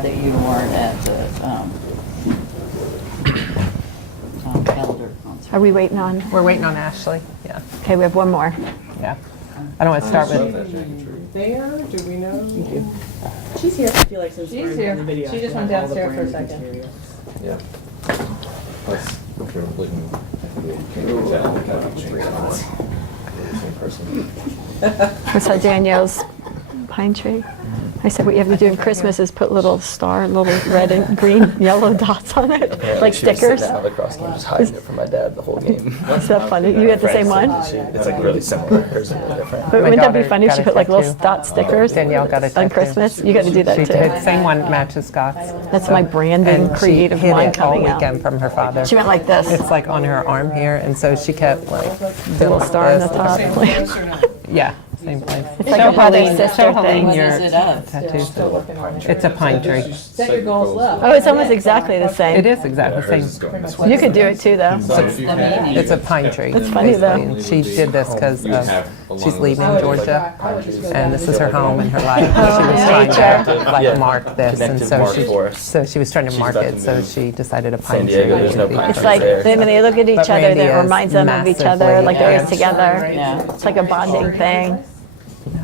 glad that you weren't at the Elder concert. Are we waiting on? We're waiting on Ashley. Yeah. Okay, we have one more. Yeah. I don't want to start with. There? Do we know? She's here. I feel like since She's we're here. in the video, She I just can went have all the downstairs for a branding second. materials. Yeah. Plus, if you're looking, I think we can reach out and kind of change same person. I saw Danielle's pine tree. I said, what you have to do in Christmas is put little little red and green, yellow dots on it, Apparently like she was stickers. sitting out of the cross game, just hiding it from my dad the whole game. Is that funny? You had the same one? It's like really similar. Hers is really different. But My wouldn't that be daughter funny if got she a put like little tattoo. dot stickers Danielle got a on tattoo. Christmas? You got to do that She too. did. Same one matches Scott's. That's my branding And creative she hid mind it all coming out. weekend from her father. She went like this. It's like on her arm here, and so she kept like The little star on the top. Yeah, same place. It's like a brother-sister thing. What is it of? Tattoos. It's a pine tree. Set your goals low. Oh, it's almost exactly the It same. is exactly the same. You could do it too, though. It's a pine tree. That's funny, though. And she did this because she's leaving Georgia, and this is her home and her life. She was trying to Yeah. like mark this, and Connective mark for us. so she was trying to She's mark about it. to So move she decided a San pine tree. Diego, there's no would be pine It's trees like there. when they look at each But other, Randy it is reminds them of each other, massively like they're always against- together. Yeah. It's like a bonding thing.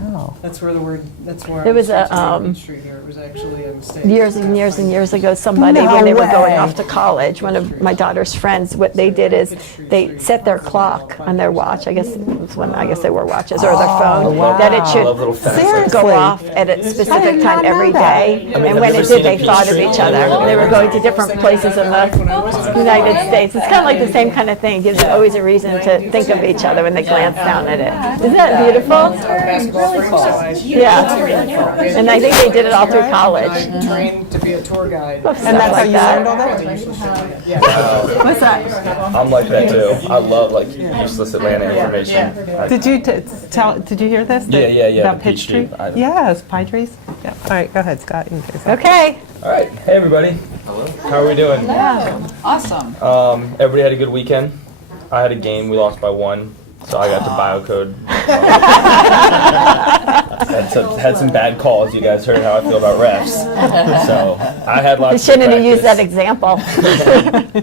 No. That's where the word, that's where. There was a, Main Street here. It was actually a mistake. Years and years and years ago, somebody, No when they were going way. off to college, one of my daughter's friends, what they did is they set their clock on their watch. I guess it was when I guess they wore watches or their phone, wow. that it I love little should fences. go off at a specific time every day. I mean, And I've when never it seen did, they a thought of Peachtree. each other. They were going to different places in the United States. It's kind of like the same kind of thing. It gives you always a reason to think of each other when they glance down at it. Isn't that beautiful? Basketball frame size. Yeah. And I think they did it all through college. I trained to be a tour guide. And that's how you learned all that? What's that? I'm like that too. I love like useless Atlanta information. Did you tell? Did you hear this? Yeah, yeah, yeah, About the pitch peach tree? tree. I- Yes, pine trees. Yeah. All right, go ahead, Scott. You can say something. Okay. All right, hey everybody. Hello. How are we doing? Awesome. Everybody had a good weekend. I had a game. We lost by 1, so I got to biocode. Had some bad calls. You guys heard how I feel about refs. So I had lots. You of shouldn't have used that practice. example.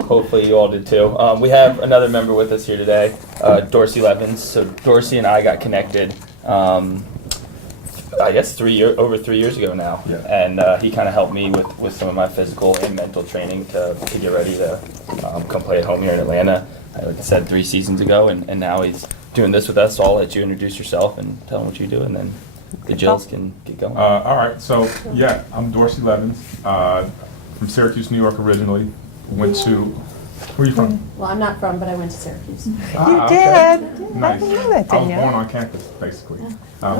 Hopefully you all did too. We have another member with us here today, Dorsey Levins. So Dorsey and I got connected, I guess over 3 years ago now. Yeah. And he kind of helped me with some of my physical and mental training to get ready to come play at home here in Atlanta. Like I said, 3 seasons ago, and now he's doing this with us. So I'll let you introduce yourself and tell him what you do, and then the Jills can get going. All right, so yeah, I'm Dorsey Levins, from Syracuse, New York originally. Went to, where are you from? Well, I'm not from, but I went to Syracuse. You Okay. did. Nice. I didn't know that, I was Danielle. born on campus, basically, which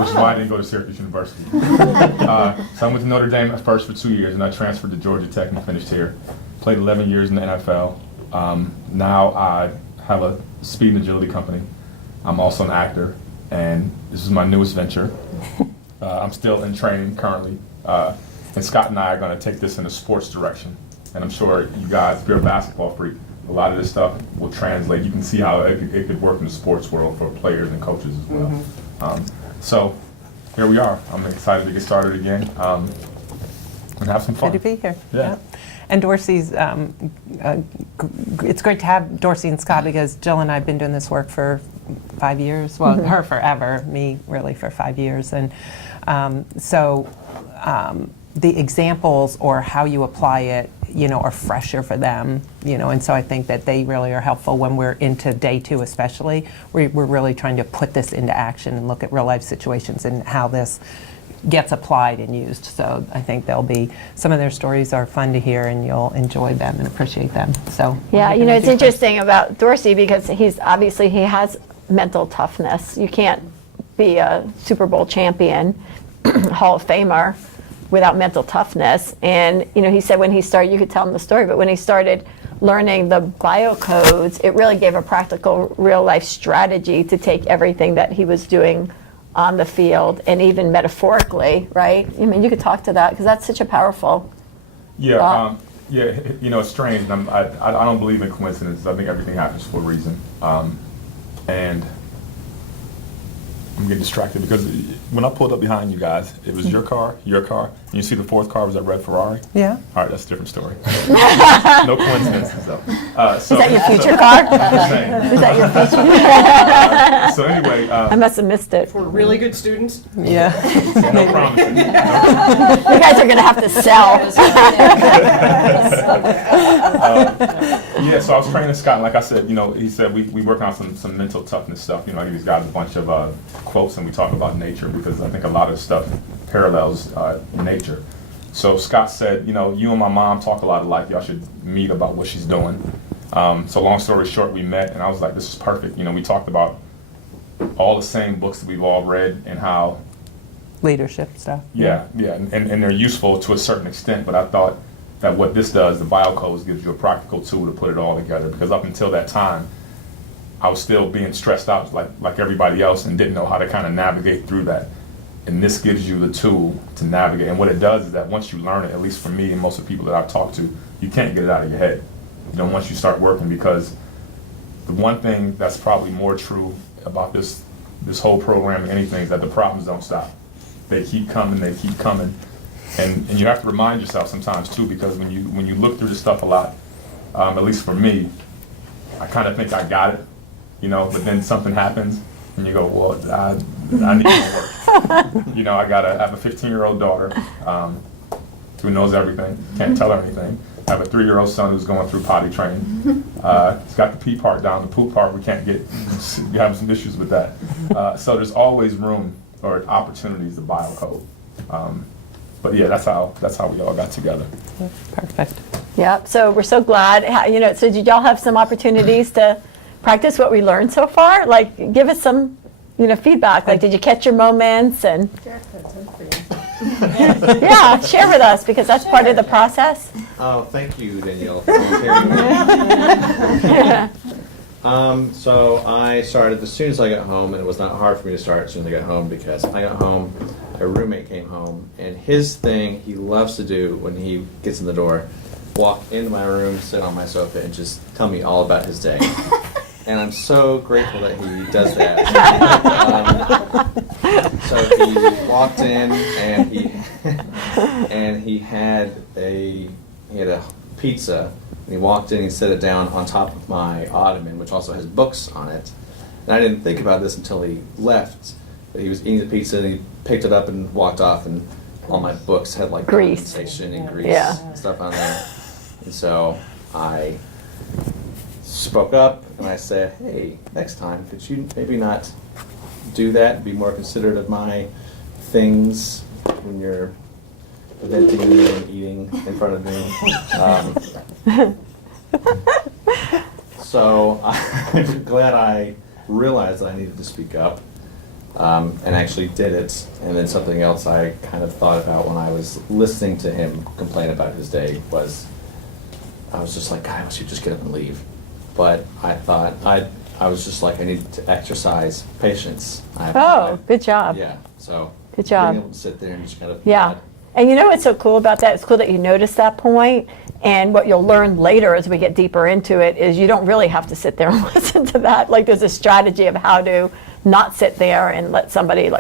is why I didn't go to Syracuse University. So I went to Notre Dame at first for 2 years, and I transferred to Georgia Tech and finished here. Played 11 years in the NFL. Now I have a speed and agility company. I'm also an actor, and this is my newest venture. I'm still in training currently, and Scott and I are going to take this in a sports direction. And I'm sure you guys, if you're a basketball freak, a lot of this stuff will translate. You can see how it could work in the sports world for players and coaches as well. So here we are. I'm excited to get started again and have some fun. Good to be here. Yeah. And Dorsey's, it's great to have Dorsey and Scott because Jill and I have been doing this work for 5 years. Well, her forever, me really for 5 years. And the examples or how you apply it, are fresher for them, and so I think that they really are helpful when we're into day 2 especially. We're really trying to put this into action and look at real life situations and how this gets applied and used. So I think some of their stories are fun to hear and you'll enjoy them and appreciate them. So Yeah, it's interesting about Dorsey because he has mental toughness. You can't be a Super Bowl champion, Hall of Famer, without mental toughness. And he said when he started, you could tell him the story, but when he started learning the biocodes, it really gave a practical real life strategy to take everything that he was doing on the field and even metaphorically, right? You could talk to that because that's such a powerful thought. It's strange. And I don't believe in coincidences. I think everything happens for a reason. And I'm getting distracted because when I pulled up behind you guys, it was your car, and you see the fourth car was a red Ferrari. Yeah. All right, that's a different story. No coincidences, though. So, Is that your future car? just saying. Is that your future? So anyway, I must have missed it. For really good students? Yeah. no promises. You guys are going to have to sell. Yeah, so I was training Scott, and like I said, he said we work on some mental toughness stuff. I give these guys a bunch of quotes, and we talk about nature because I think a lot of stuff parallels nature. So Scott said, you and my mom talk a lot alike. Y'all should meet about what she's doing. So long story short, we met, and I was like, this is perfect. We talked about all the same books that we've all read and how Leadership stuff. yeah, and they're useful to a certain extent, but I thought that what this does, the BioCodes, gives you a practical tool to put it all together, because up until that time, I was still being stressed out like everybody else and didn't know how to kind of navigate through that. And this gives you the tool to navigate. And what it does is that once you learn it, at least for me and most of the people that I've talked to, you can't get it out of your head. Once you start working, because the one thing that's probably more true about this whole program and anything is that the problems don't stop. They keep coming, and you have to remind yourself sometimes too, because when you look through this stuff a lot, at least for me, I kind of think I got it, but then something happens and you go, well, I need more work. I have a 15-year-old daughter who knows everything, can't tell her anything. I have a 3-year-old son who's going through potty training. He's got the pee part down, the poop part we can't get. We have some issues with that. So there's always room or opportunities to BioCode. But yeah, that's how we all got together. Perfect. Yep. So we're so glad. So did y'all have some opportunities to practice what we learned so far? Like, give us some, feedback. Like, did you catch your moments? And Jack had some for you. yeah, share with us, because that's part of the process. Oh, thank you, Danielle, for volunteering. So I started as soon as I got home, and it was not hard for me to start as soon as I got home, because I got home, a roommate came home, and his thing he loves to do when he gets in the door, walk into my room, sit on my sofa, and just tell me all about his day. And I'm so grateful that he does that. So he walked in, and he had a pizza. And he walked in, he set it down on top of my ottoman, which also has books on it. And I didn't think about this until he left. But he was eating the pizza, and he picked it up and walked off, and all my books had like Grease. condensation and grease Yeah. stuff on there. And so I spoke up, and I said, hey, next time, could you maybe not do that and be more considerate of my things when you're venting me and eating in front of me? So I'm glad I realized that I needed to speak up, and actually did it. And then something else I kind of thought about when I was listening to him complain about his day was, I was just like, God, I wish you'd just get up and leave. But I thought, I was just like, I need to exercise patience. Good job. Yeah, so. Good job. Being able to sit there and just kind of. Yeah. And you know what's so cool about that? It's cool that you noticed that point. And what you'll learn later as we get deeper into it is you don't really have to sit there and listen to that. Like, there's a strategy of how to not sit there and let somebody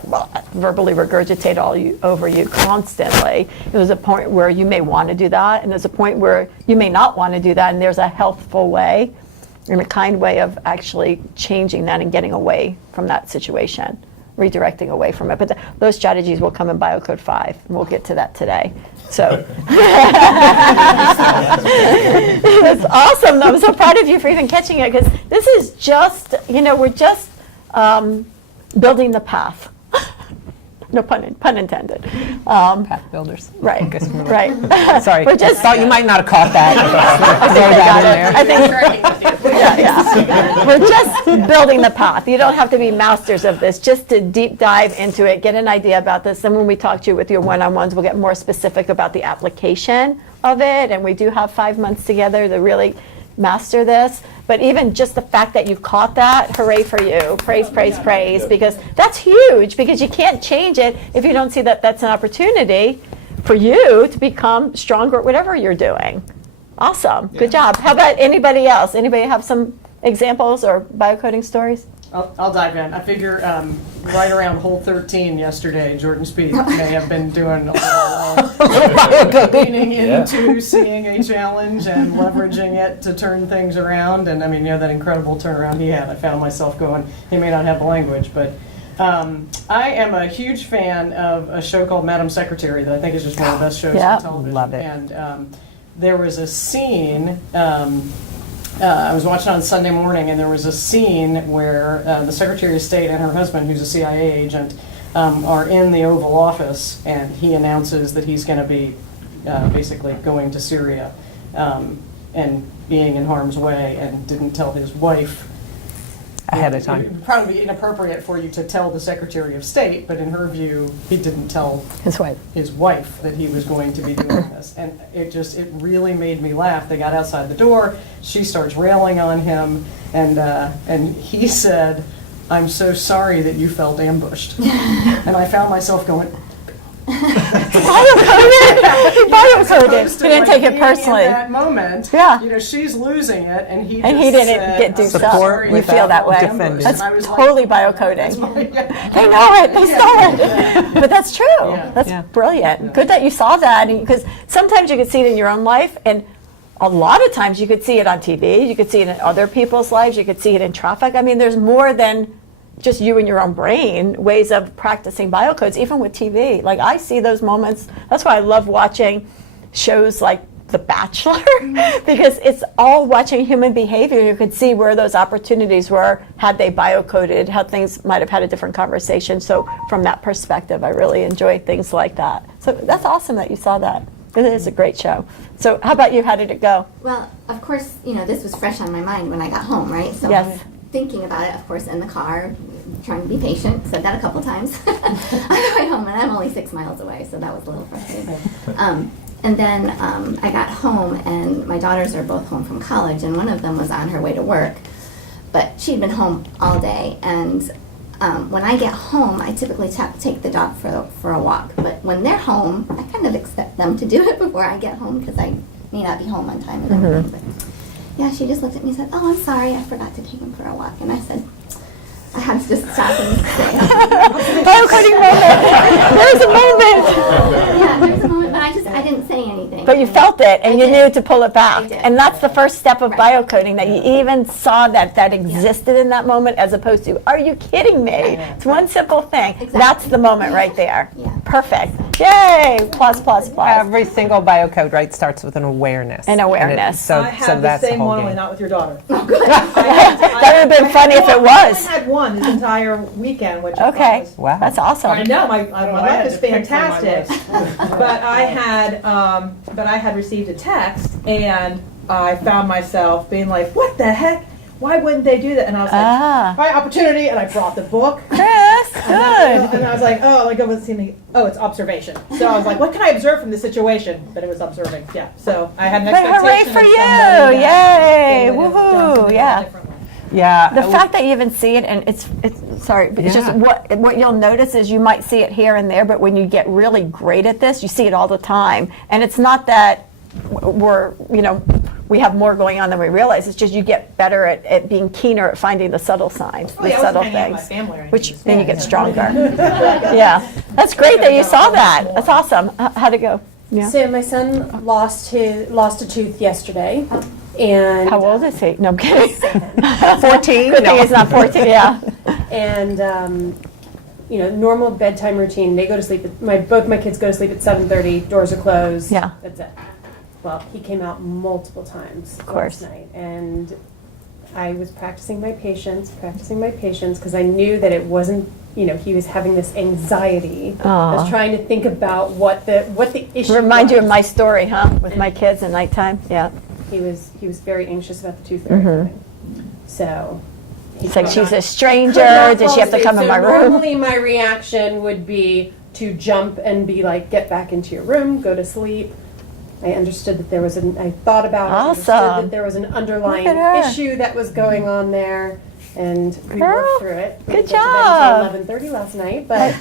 verbally regurgitate over you constantly. There's a point where you may want to do that, and there's a point where you may not want to do that, and there's a healthful way and a kind way of actually changing that and getting away from that situation, redirecting away from it. But those strategies will come in BioCode 5, and we'll get to that today. So that's awesome. I'm so proud of you for even catching it, because this is just, we're just building the path. No pun intended. Path builders. Right, Guess we're- right. Sorry, We're just, thought you might not have caught that. I think yeah. We're just building the path. You don't have to be masters of this, just to deep dive into it, get an idea about this. Then when we talk to you with your one-on-ones, we'll get more specific about the application of it. And we do have 5 months together to really master this. But even just the fact that you've caught that, hooray for you. Praise, praise, praise. Because that's huge, because you can't change it if you don't see that that's an opportunity for you to become stronger at whatever you're doing. Awesome. Good job. How about anybody else? Anybody have some examples or biocoding stories? I'll dive in. I figure right around hole 13 yesterday, Jordan Spieth may have been doing a little leaning into seeing a challenge and leveraging it to turn things around. And I mean, that incredible turnaround he had. I found myself going, he may not have the language, but I am a huge fan of a show called Madam Secretary that I think is just one of the best shows Yeah. on television. Love it. And there was a scene. I was watching on Sunday morning, and there was a scene where the Secretary of State and her husband, who's a CIA agent, are in the Oval Office, and he announces that he's going to be basically going to Syria and being in harm's way, and didn't tell his wife. Ahead of It time. would probably be inappropriate for you to tell the Secretary of State, but in her view, he didn't tell His wife. his wife that he was going to be doing this. And it really made me laugh. They got outside the door, she starts railing on him, and he said, "I'm so sorry that you felt ambushed." And I found myself going, Biocoded. He didn't take it being personally. in that moment, Yeah. she's losing it, and he And just he didn't said, get "I'm duped Support up. sorry You without that feel that way. defending. That's And I was like, totally that's biocoding. my- They know it. They saw it. But that's true. Yeah. That's Yeah. brilliant. Good that you saw that, because sometimes you could see it in your own life, and a lot of times you could see it on TV. You could see it in other people's lives. You could see it in traffic. I mean, there's more than just you and your own brain ways of practicing biocodes, even with TV. Like, I see those moments. That's why I love watching shows like The Bachelor, because it's all watching human behavior. You could see where those opportunities were had they biocoded, how things might have had a different conversation. So from that perspective, I really enjoy things like that. So that's awesome that you saw that. It is a great show. So how about you? How did it go? Well, of course, this was fresh on my mind when I got home, right? So Yes. I was thinking about it, of course, in the car, trying to be patient. Said that a couple times on the way home, and I'm only 6 miles away, so that was a little frustrating. And then I got home, and my daughters are both home from college, and one of them was on her way to work, but she'd been home all day. And when I get home, I typically take the dog for a walk. But when they're home, I kind of expect them to do it before I get home, because I may not be home on time and everything. But yeah, she just looked at me and said, "Oh, I'm sorry, I forgot to take him for a walk." And I said, I had to just stop and say, Biocoding moment. There's a moment. yeah, there's a moment, but I didn't say anything. But you felt it, and I you did. knew to pull it back. I did. And that's the first step of Right. biocoding, that you even saw that existed in that moment, as opposed to, are you kidding me? It's one simple thing. Exactly. That's the moment right there. Yeah. Perfect. Yay! Plus, plus, plus. Every single biocode, right, starts with an awareness. An awareness. So, I so have the that's same whole one, game. only not with your daughter. That would have been funny if it was. I had one this entire weekend, which I thought Okay. was- Wow. That's I awesome. know my I life had is to pick from my fantastic, list. but I had received a text, and I found myself being like, "What the heck? Why wouldn't they do that?" And I was like, Ah. "All right, opportunity," and I brought the book. Chris, And good. I was like, "Oh, like, it's observation." So I was like, "What can I observe from this situation?" But it was observing. Yeah. So I had an But expectation. hooray of for somebody you. that Yay. they would have done Woohoo. something Yeah. differently. Yeah. The fact that you even see it, and it's sorry, but it's just Yeah. what you'll notice is you might see it here and there, but when you get really great at this, you see it all the time. And it's not that we have more going on than we realize. It's just you get better at being keener at finding the subtle signs, Oh, the yeah, I wasn't subtle hanging out with things, my family or anything, which just then you yeah, get so- stronger. Yeah, that's great that you saw that. That's awesome. How'd it go? Yeah. So my son lost a tooth yesterday, and How old is he? No, I'm kidding. 14? Good thing he's not 14. Yeah. and normal bedtime routine. They go to sleep. Both my kids go to sleep at 7:30. Doors are closed. Yeah. That's it. Well, he came out multiple times course. last night, and I was practicing my patience, because I knew that it wasn't. He was having this anxiety. I Aw. was trying to think about what the issue. Remind you of was. my story, huh? With my kids at nighttime. Yeah. He was very anxious about the tooth fairy coming. So he It's like could she's not- a stranger. could not Did she have to fall come in asleep. my So room? Normally, my reaction would be to jump and be like, "Get back into your room, go to sleep." I understood that there was I thought about it. Awesome. Understood that there was an underlying Look at her. issue that was going on there, and we Girl, worked through it. good We went to bed job. until 11:30 last night, but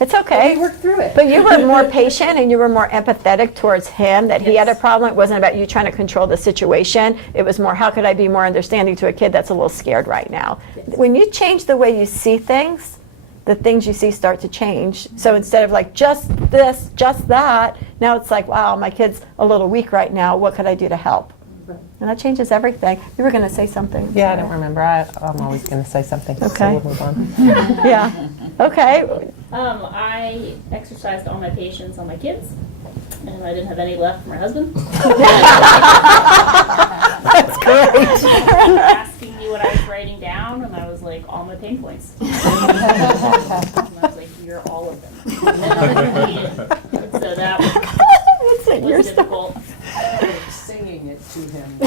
It's okay. We worked through it. But you were more patient and you were more empathetic towards him, that he had a problem. It wasn't about you trying to control the situation. It was more, how could I be more understanding to a kid that's a little scared right now? When you change the way you see things, the things you see start to change. So instead of like, just this, just that, now it's like, wow, my kid's a little weak right now. What could I do to help? And that changes everything. You were going to say something. Yeah, I don't remember. I'm always going to say something. Okay. So we'll move on. Yeah. Okay. I exercised all my patience on my kids, and I didn't have any left for my husband. That's great. Asking me what I was writing down, and I was like, all my pain points. And I was like, you're all of them. And then I repeated. And so that was difficult. Singing it to him.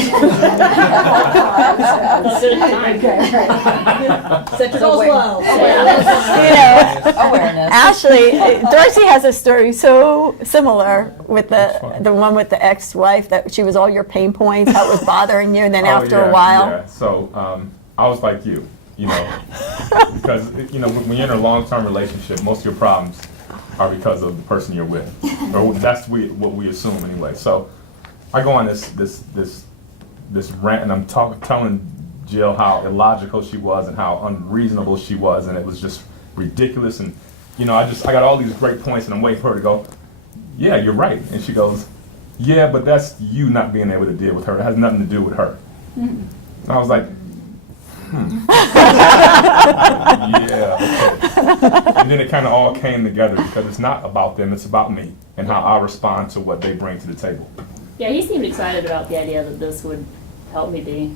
Such as low. Awareness. Ashley, Darcy has a story so similar with the one with the ex-wife, that she was all your pain points, how it was bothering you, and then after a while. Yeah. So I was like you know, because, you know, when you're in a long-term relationship, most of your problems are because of the person you're with. Or that's what we assume anyway. So I go on this rant, and I'm telling Jill how illogical she was and how unreasonable she was, and it was just ridiculous. And you know, I got all these great points, and I'm waiting for her to go, yeah, you're right. And she goes, yeah, but that's you not being able to deal with her. It has nothing to do with her. And I was like, yeah, okay. And then it kind of all came together, because it's not about them, it's about me and how I respond to what they bring to the table. Yeah, he seemed excited about the idea that this would help me be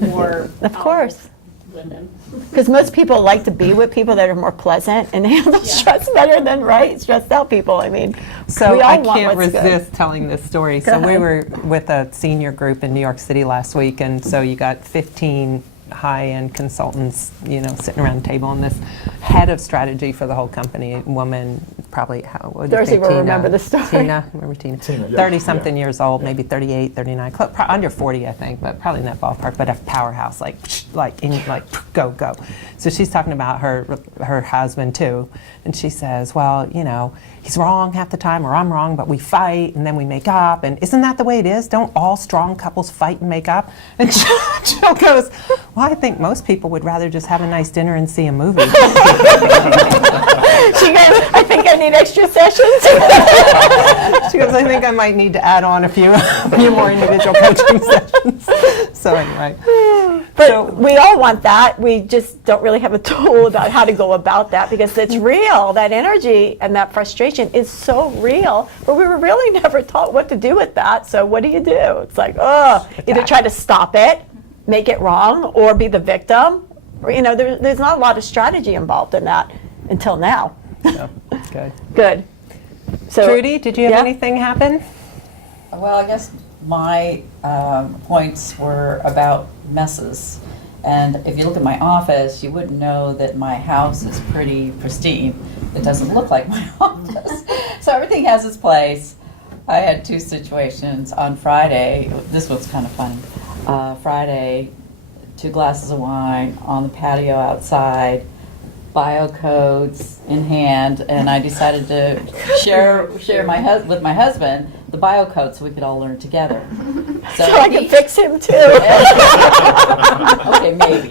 more Of course. with him. Because most people like to be with people that are more pleasant and handle stress better than stressed out people. I mean, So we all I want can't what's good. resist telling this story. So we were with a senior group in New York City last week, and so you got 15 high-end consultants, you know, sitting around the table, and this head of strategy for the whole company, woman, probably, how would you Darcy say, will Tina? remember the story. Tina, remember Tina? 30-something years old, maybe 38, 39, under 40, I think, but probably in that ballpark, but a powerhouse, like go. So she's talking about her husband, too, and she says, well, you know, he's wrong half the time, or I'm wrong, but we fight, and then we make up, and isn't that the way it is? Don't all strong couples fight and make up? And Jill goes, well, I think most people would rather just have a nice dinner and see a movie. She goes, I think I need extra sessions. She goes, I think I might need to add on a few more individual coaching sessions. So anyway. But we all want that. We just don't really have a tool about how to go about that, because it's real. That energy and that frustration is so real. But we were really never taught what to do with that. So what do? It's like, either try to stop it, make it wrong, or be the victim. Or, you know, there's not a lot of strategy involved in that until now. Yeah, good. Good. So, Trudy, did you have yeah. anything happen? Well, I guess my points were about messes. And if you look at my office, you wouldn't know that my house is pretty pristine. It doesn't look like my office. So everything has its place. I had two situations on Friday. This one's kind of funny. Friday, 2 glasses of wine on the patio outside, bio codes in hand, and I decided to share with my husband the bio code so we could all learn together. So I can fix him too. Okay, maybe.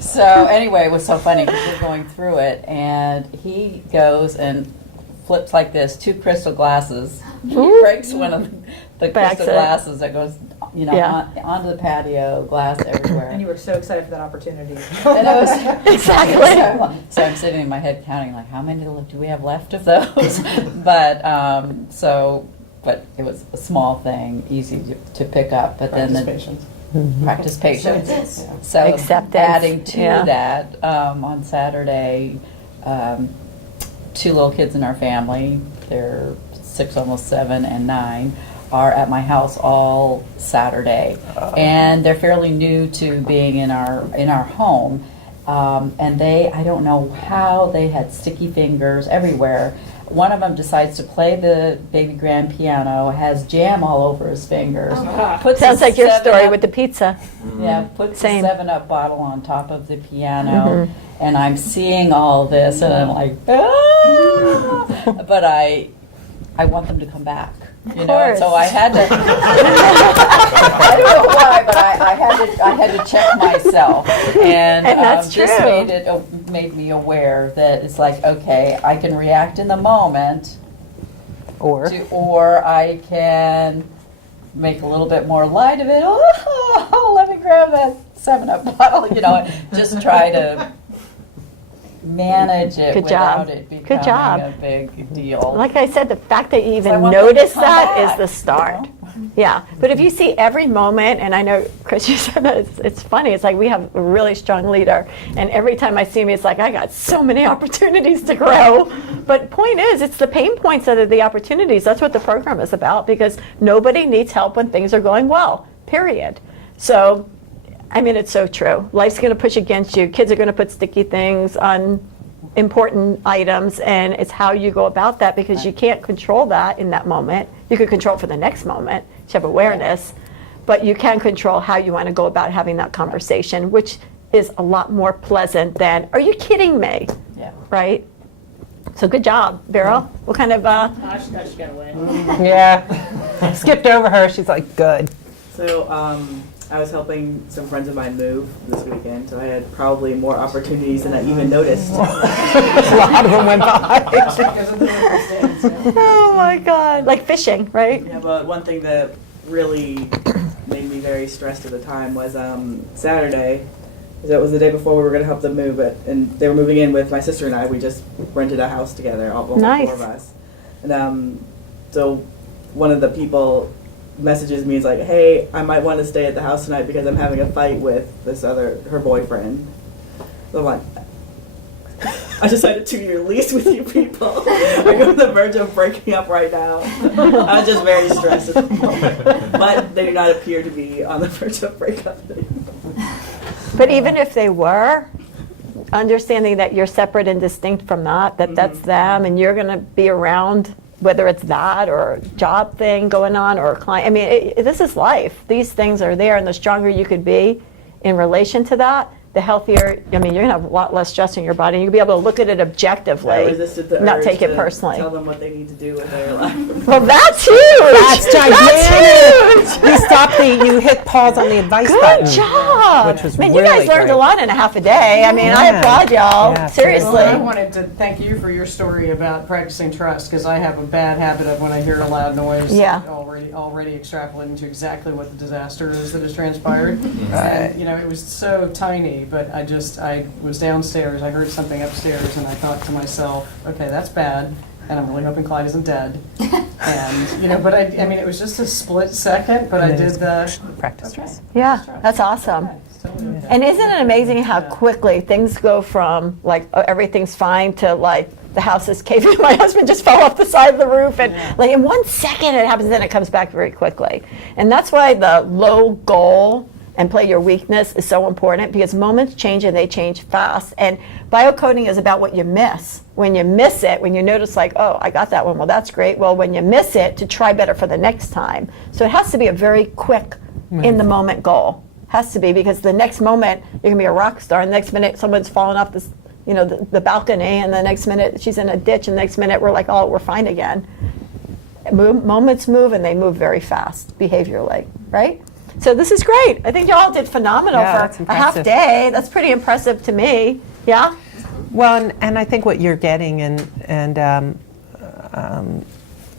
So anyway, it was so funny because we're going through it, and he goes and flips like this 2 crystal glasses. He breaks one of the crystal glasses that goes, you know, onto the patio, glass everywhere. And you were so excited for that opportunity. And I was Exactly. So I'm sitting in my head counting, like, how many do we have left of those? But it was a small thing, easy to pick up. But then practice patience. So Acceptance. adding to Yeah. that, on Saturday, 2 little kids in our family, they're 6, almost 7, and 9, are at my house all Saturday, and they're fairly new to being in our home, and I don't know how they had sticky fingers everywhere. One of them decides to play the baby grand piano, has jam all over his fingers. Puts Sounds a like your 7 story Up- with the pizza. Yeah, puts Same. a 7-Up bottle on top of the piano, and I'm seeing all this, and I'm like, ah! But I want them to come back. You know, and so I had to. I don't know why, but I had to check myself, and that's this true. made me aware that it's like, okay, I can react in the moment, Or or I can make a little bit more light of it. Oh, let me grab that 7-Up bottle, you know, and just try to manage it Good without job. it Good becoming job. a big deal. Like I said, the fact that you I even want them to notice come that is back, the start. you Yeah, but if you see every moment, and I know, Chris, you said that, it's funny. It's like we have a really strong leader, and every time I see him, it's like, I got so many opportunities to grow. But point is, it's the pain points that are the opportunities. That's what the program is about, because nobody needs help when things are going well, period. So, I mean, it's so true. Life's going to push against you. Kids are going to put sticky things on important items, and it's how you go about that, because you can't control that in that moment. You can control it for the next moment. You have awareness, but you can control how you want to go about having that conversation, which is a lot more pleasant than, are you kidding me? Yeah. Right? So good job, Vero. What kind of, Oh, she thought she got away. yeah, skipped over her. She's like, good. So I was helping some friends of mine move this weekend, so I had probably more opportunities than I even noticed. A lot of them went by. oh my God, like fishing, right? Yeah, but one thing that really made me very stressed at the time was Saturday. That was the day before we were going to help them move, and they were moving in with my sister and I. We just rented a house together, all Nice. 4 of us. And so one of the people messages me, is like, hey, I might want to stay at the house tonight because I'm having a fight with her boyfriend. So I'm like, I just signed a 2-year lease with you people. I'm on the verge of breaking up right now. I was just very stressed at the moment. But they do not appear to be on the verge of breakup. But even if they were, understanding that you're separate and distinct from that, that's them, and you're going to be around, whether it's that or a job thing going on or a client. I mean, this is life. These things are there, and the stronger you could be in relation to that, the healthier. I mean, you're going to have a lot less stress in your body. You'll be able to look at it I objectively, resisted the not urge take it to personally. tell them what they need to do with their life. Well, that's huge. That's gigantic. That's huge. You hit pause on the advice button. Good job. Which was Man, you really guys learned great. a lot in a half a day. I mean, I Yeah. applaud y'all. Yeah, Seriously. Well, I wanted to thank you for your story about practicing trust, because I have a bad habit of when I hear a loud noise, Yeah. already extrapolating to exactly what the disaster is that has transpired. And, you know, it was so tiny, but I was downstairs, I heard something upstairs, and I thought to myself, okay, that's bad, and I'm really hoping Clyde isn't dead. And, you know, but I mean, it was just a split second, but I did the Practice okay. stress. Yeah, that's awesome. And isn't it amazing how quickly things go from like, oh, everything's fine, to like the house is caving. My husband just fell off the side of the roof, and like in 1 second it happens, then it comes back very quickly. And that's why the low goal and play your weakness is so important, because moments change and they change fast. And biocoding is about what you miss. When you miss it, when you notice like, oh, I got that one, well, that's great. Well, when you miss it, to try better for the next time. So it has to be a very quick, in the moment goal. Has to be, because the next moment you're gonna be a rock star, and the next minute someone's falling off this, you know, the balcony, and the next minute she's in a ditch, and the next minute we're like, oh, we're fine again. Moments move, and they move very fast behaviorally, right? So this is great. I think y'all did phenomenal Yeah, that's for a half impressive. day. That's pretty impressive to me. Yeah? Well, and I think what you're getting, and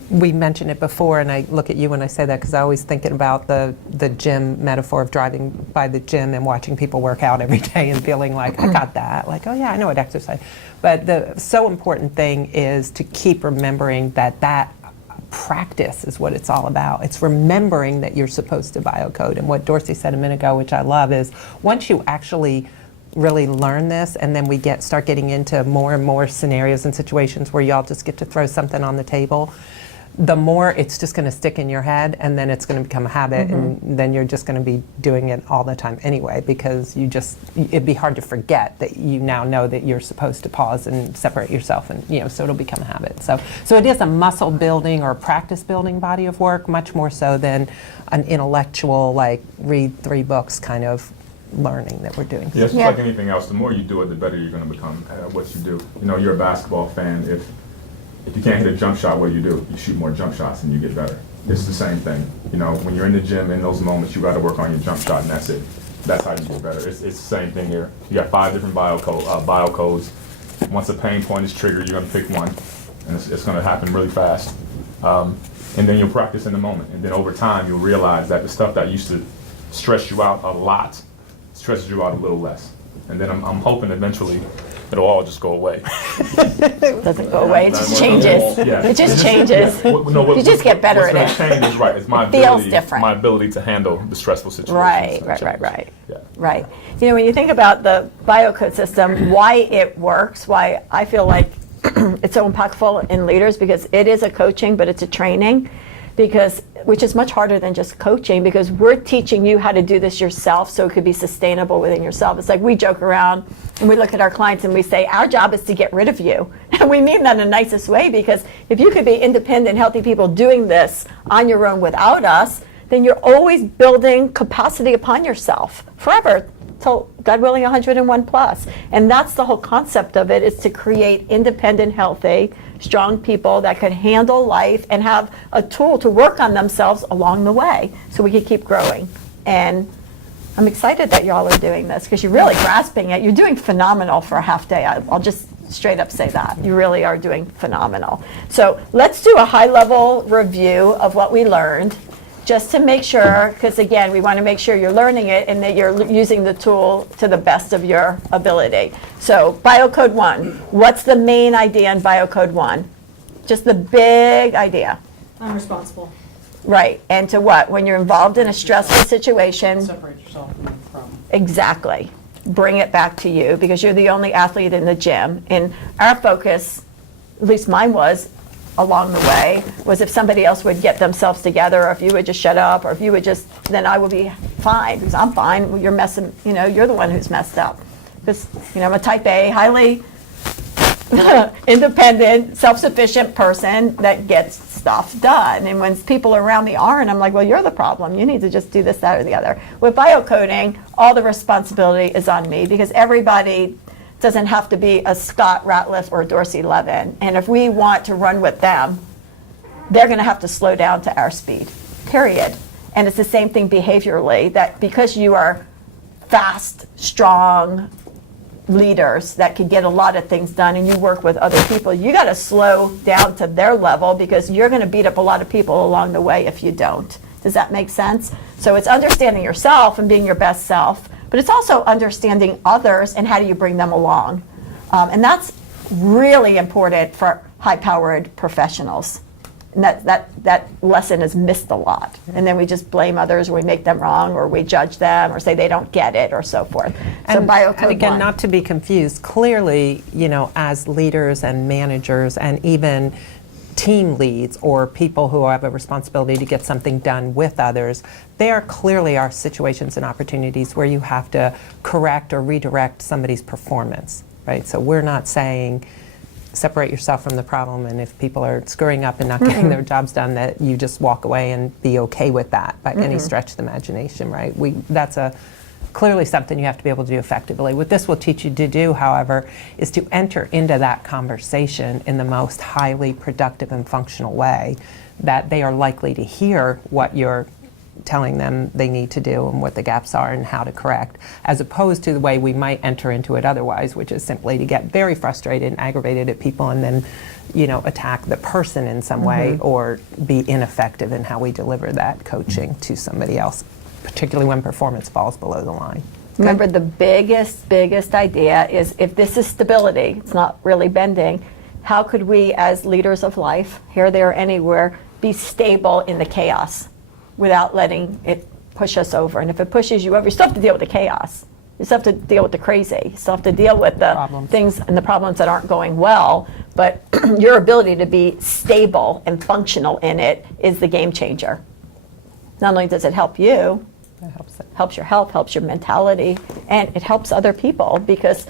we mentioned it before, and I look at you when I say that, because I always thinking about the gym metaphor of driving by the gym and watching people work out every day and feeling like, I got that. Like, oh yeah, I know what exercise. But the so important thing is to keep remembering that practice is what it's all about. It's remembering that you're supposed to biocode. And what Dorsey said a minute ago, which I love, is once you actually really learn this, and then we start getting into more and more scenarios and situations where y'all just get to throw something on the table, the more it's just going to stick in your head, and then it's going to become a habit, and then you're just going to be doing it all the time anyway, because it'd be hard to forget that you now know that you're supposed to pause and separate yourself, and so it'll become a habit. So it is a muscle building or practice building body of work, much more so than an intellectual, like read 3 books kind of learning that we're doing. Yeah, it's just like anything else. The more you do it, the better you're going to become at what you do. You're a basketball fan. If you can't hit a jump shot, what do? You shoot more jump shots and you get better. It's the same thing. When you're in the gym, in those moments, you got to work on your jump shot, and that's it. That's how you get better. It's the same thing here. You got 5 different bio codes. Once a pain point is triggered, you're going to pick one, and it's going to happen really fast. And then you'll practice in the moment. And then over time, you'll realize that the stuff that used to stress you out a lot stresses you out a little less. And then I'm hoping eventually it'll all just go away. It doesn't go away, it just changes. Yeah. It just changes. You just get better at it. What's going to change is right. It's my It feels ability, different. my ability to handle the stressful situations. Right. Yeah. Right. When you think about the BioCode system, why it works, why I feel like it's so impactful in leaders, because it is a coaching, but it's a training, which is much harder than just coaching, because we're teaching you how to do this yourself so it could be sustainable within yourself. It's like we joke around and we look at our clients and we say, our job is to get rid of you. And we mean that in the nicest way, because if you could be independent, healthy people doing this on your own without us, then you're always building capacity upon yourself forever, till God willing 101 plus. And that's the whole concept of it, is to create independent, healthy, strong people that could handle life and have a tool to work on themselves along the way so we could keep growing. And I'm excited that y'all are doing this, because you're really grasping it. You're doing phenomenal for a half day. I'll just straight up say that. You really are doing phenomenal. So let's do a high level review of what we learned, just to make sure, because again, we want to make sure you're learning it and that you're using the tool to the best of your ability. So BioCode 1, what's the main idea in BioCode 1? Just the big idea. I'm responsible. Right, and to what? When you're involved in a stressful situation, Separate yourself from. exactly. Bring it back to you, because you're the only athlete in the gym. And our focus, at least mine was, along the way, was if somebody else would get themselves together, or if you would just shut up, or if you would just, then I would be fine, because I'm fine. You're messing, you're the one who's messed up. Because, I'm a type A, highly independent, self-sufficient person that gets stuff done. And when people around me aren't, I'm like, well, you're the problem. You need to just do this, that, or the other. With biocoding, all the responsibility is on me, because everybody doesn't have to be a Scott Ratliff or a Dorsey Levin. And if we want to run with them, they're going to have to slow down to our speed, period. And it's the same thing behaviorally, that because you are fast, strong leaders that can get a lot of things done, and you work with other people, you got to slow down to their level, because you're going to beat up a lot of people along the way if you don't. Does that make sense? So it's understanding yourself and being your best self, but it's also understanding others and how do you bring them along. And that's really important for high-powered professionals. And that lesson is missed a lot. And then we just blame others, or we make them wrong, or we judge them, or say they don't get it, or so forth. So BioCode and again, 1. not to be confused, clearly, as leaders and managers and even team leads or people who have a responsibility to get something done with others, there clearly are situations and opportunities where you have to correct or redirect somebody's performance, right? So we're not saying separate yourself from the problem, and if people are screwing up and not getting their jobs done, that you just walk away and be okay with that by any stretch of the imagination, right? That's clearly something you have to be able to do effectively. What this will teach you to do, however, is to enter into that conversation in the most highly productive and functional way, that they are likely to hear what you're telling them they need to do and what the gaps are and how to correct, as opposed to the way we might enter into it otherwise, which is simply to get very frustrated and aggravated at people and then, attack the person in some way, or be ineffective in how we deliver that coaching to somebody else, particularly when performance falls below the line. Remember, the biggest idea is, if this is stability, it's not really bending, how could we as leaders of life, here, there, anywhere, be stable in the chaos without letting it push us over? And if it pushes you over, you still have to deal with the chaos. You still have to deal with the crazy. You still have to deal with the things and the problems that aren't going well. but your ability to be stable and functional in it is the game changer. Not only does it help you, That helps it. helps your health, helps your mentality, and it helps other people because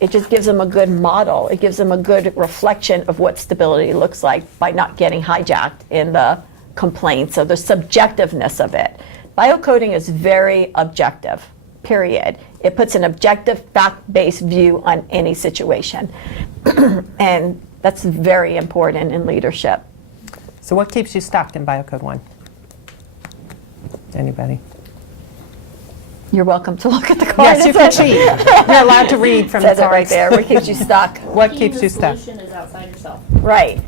it just gives them a good model. It gives them a good reflection of what stability looks like by not getting hijacked in the complaints or the subjectiveness of it. Biocoding is very objective, period. It puts an objective, fact-based view on any situation. And that's very important in leadership. So what keeps you stuck in Biocode 1? Anybody? You're welcome to look at the card. Yes, you can cheat. You're allowed to read from the Says it right cards. there. What keeps you stuck? What Thinking keeps the you stuck? solution is outside yourself. Right.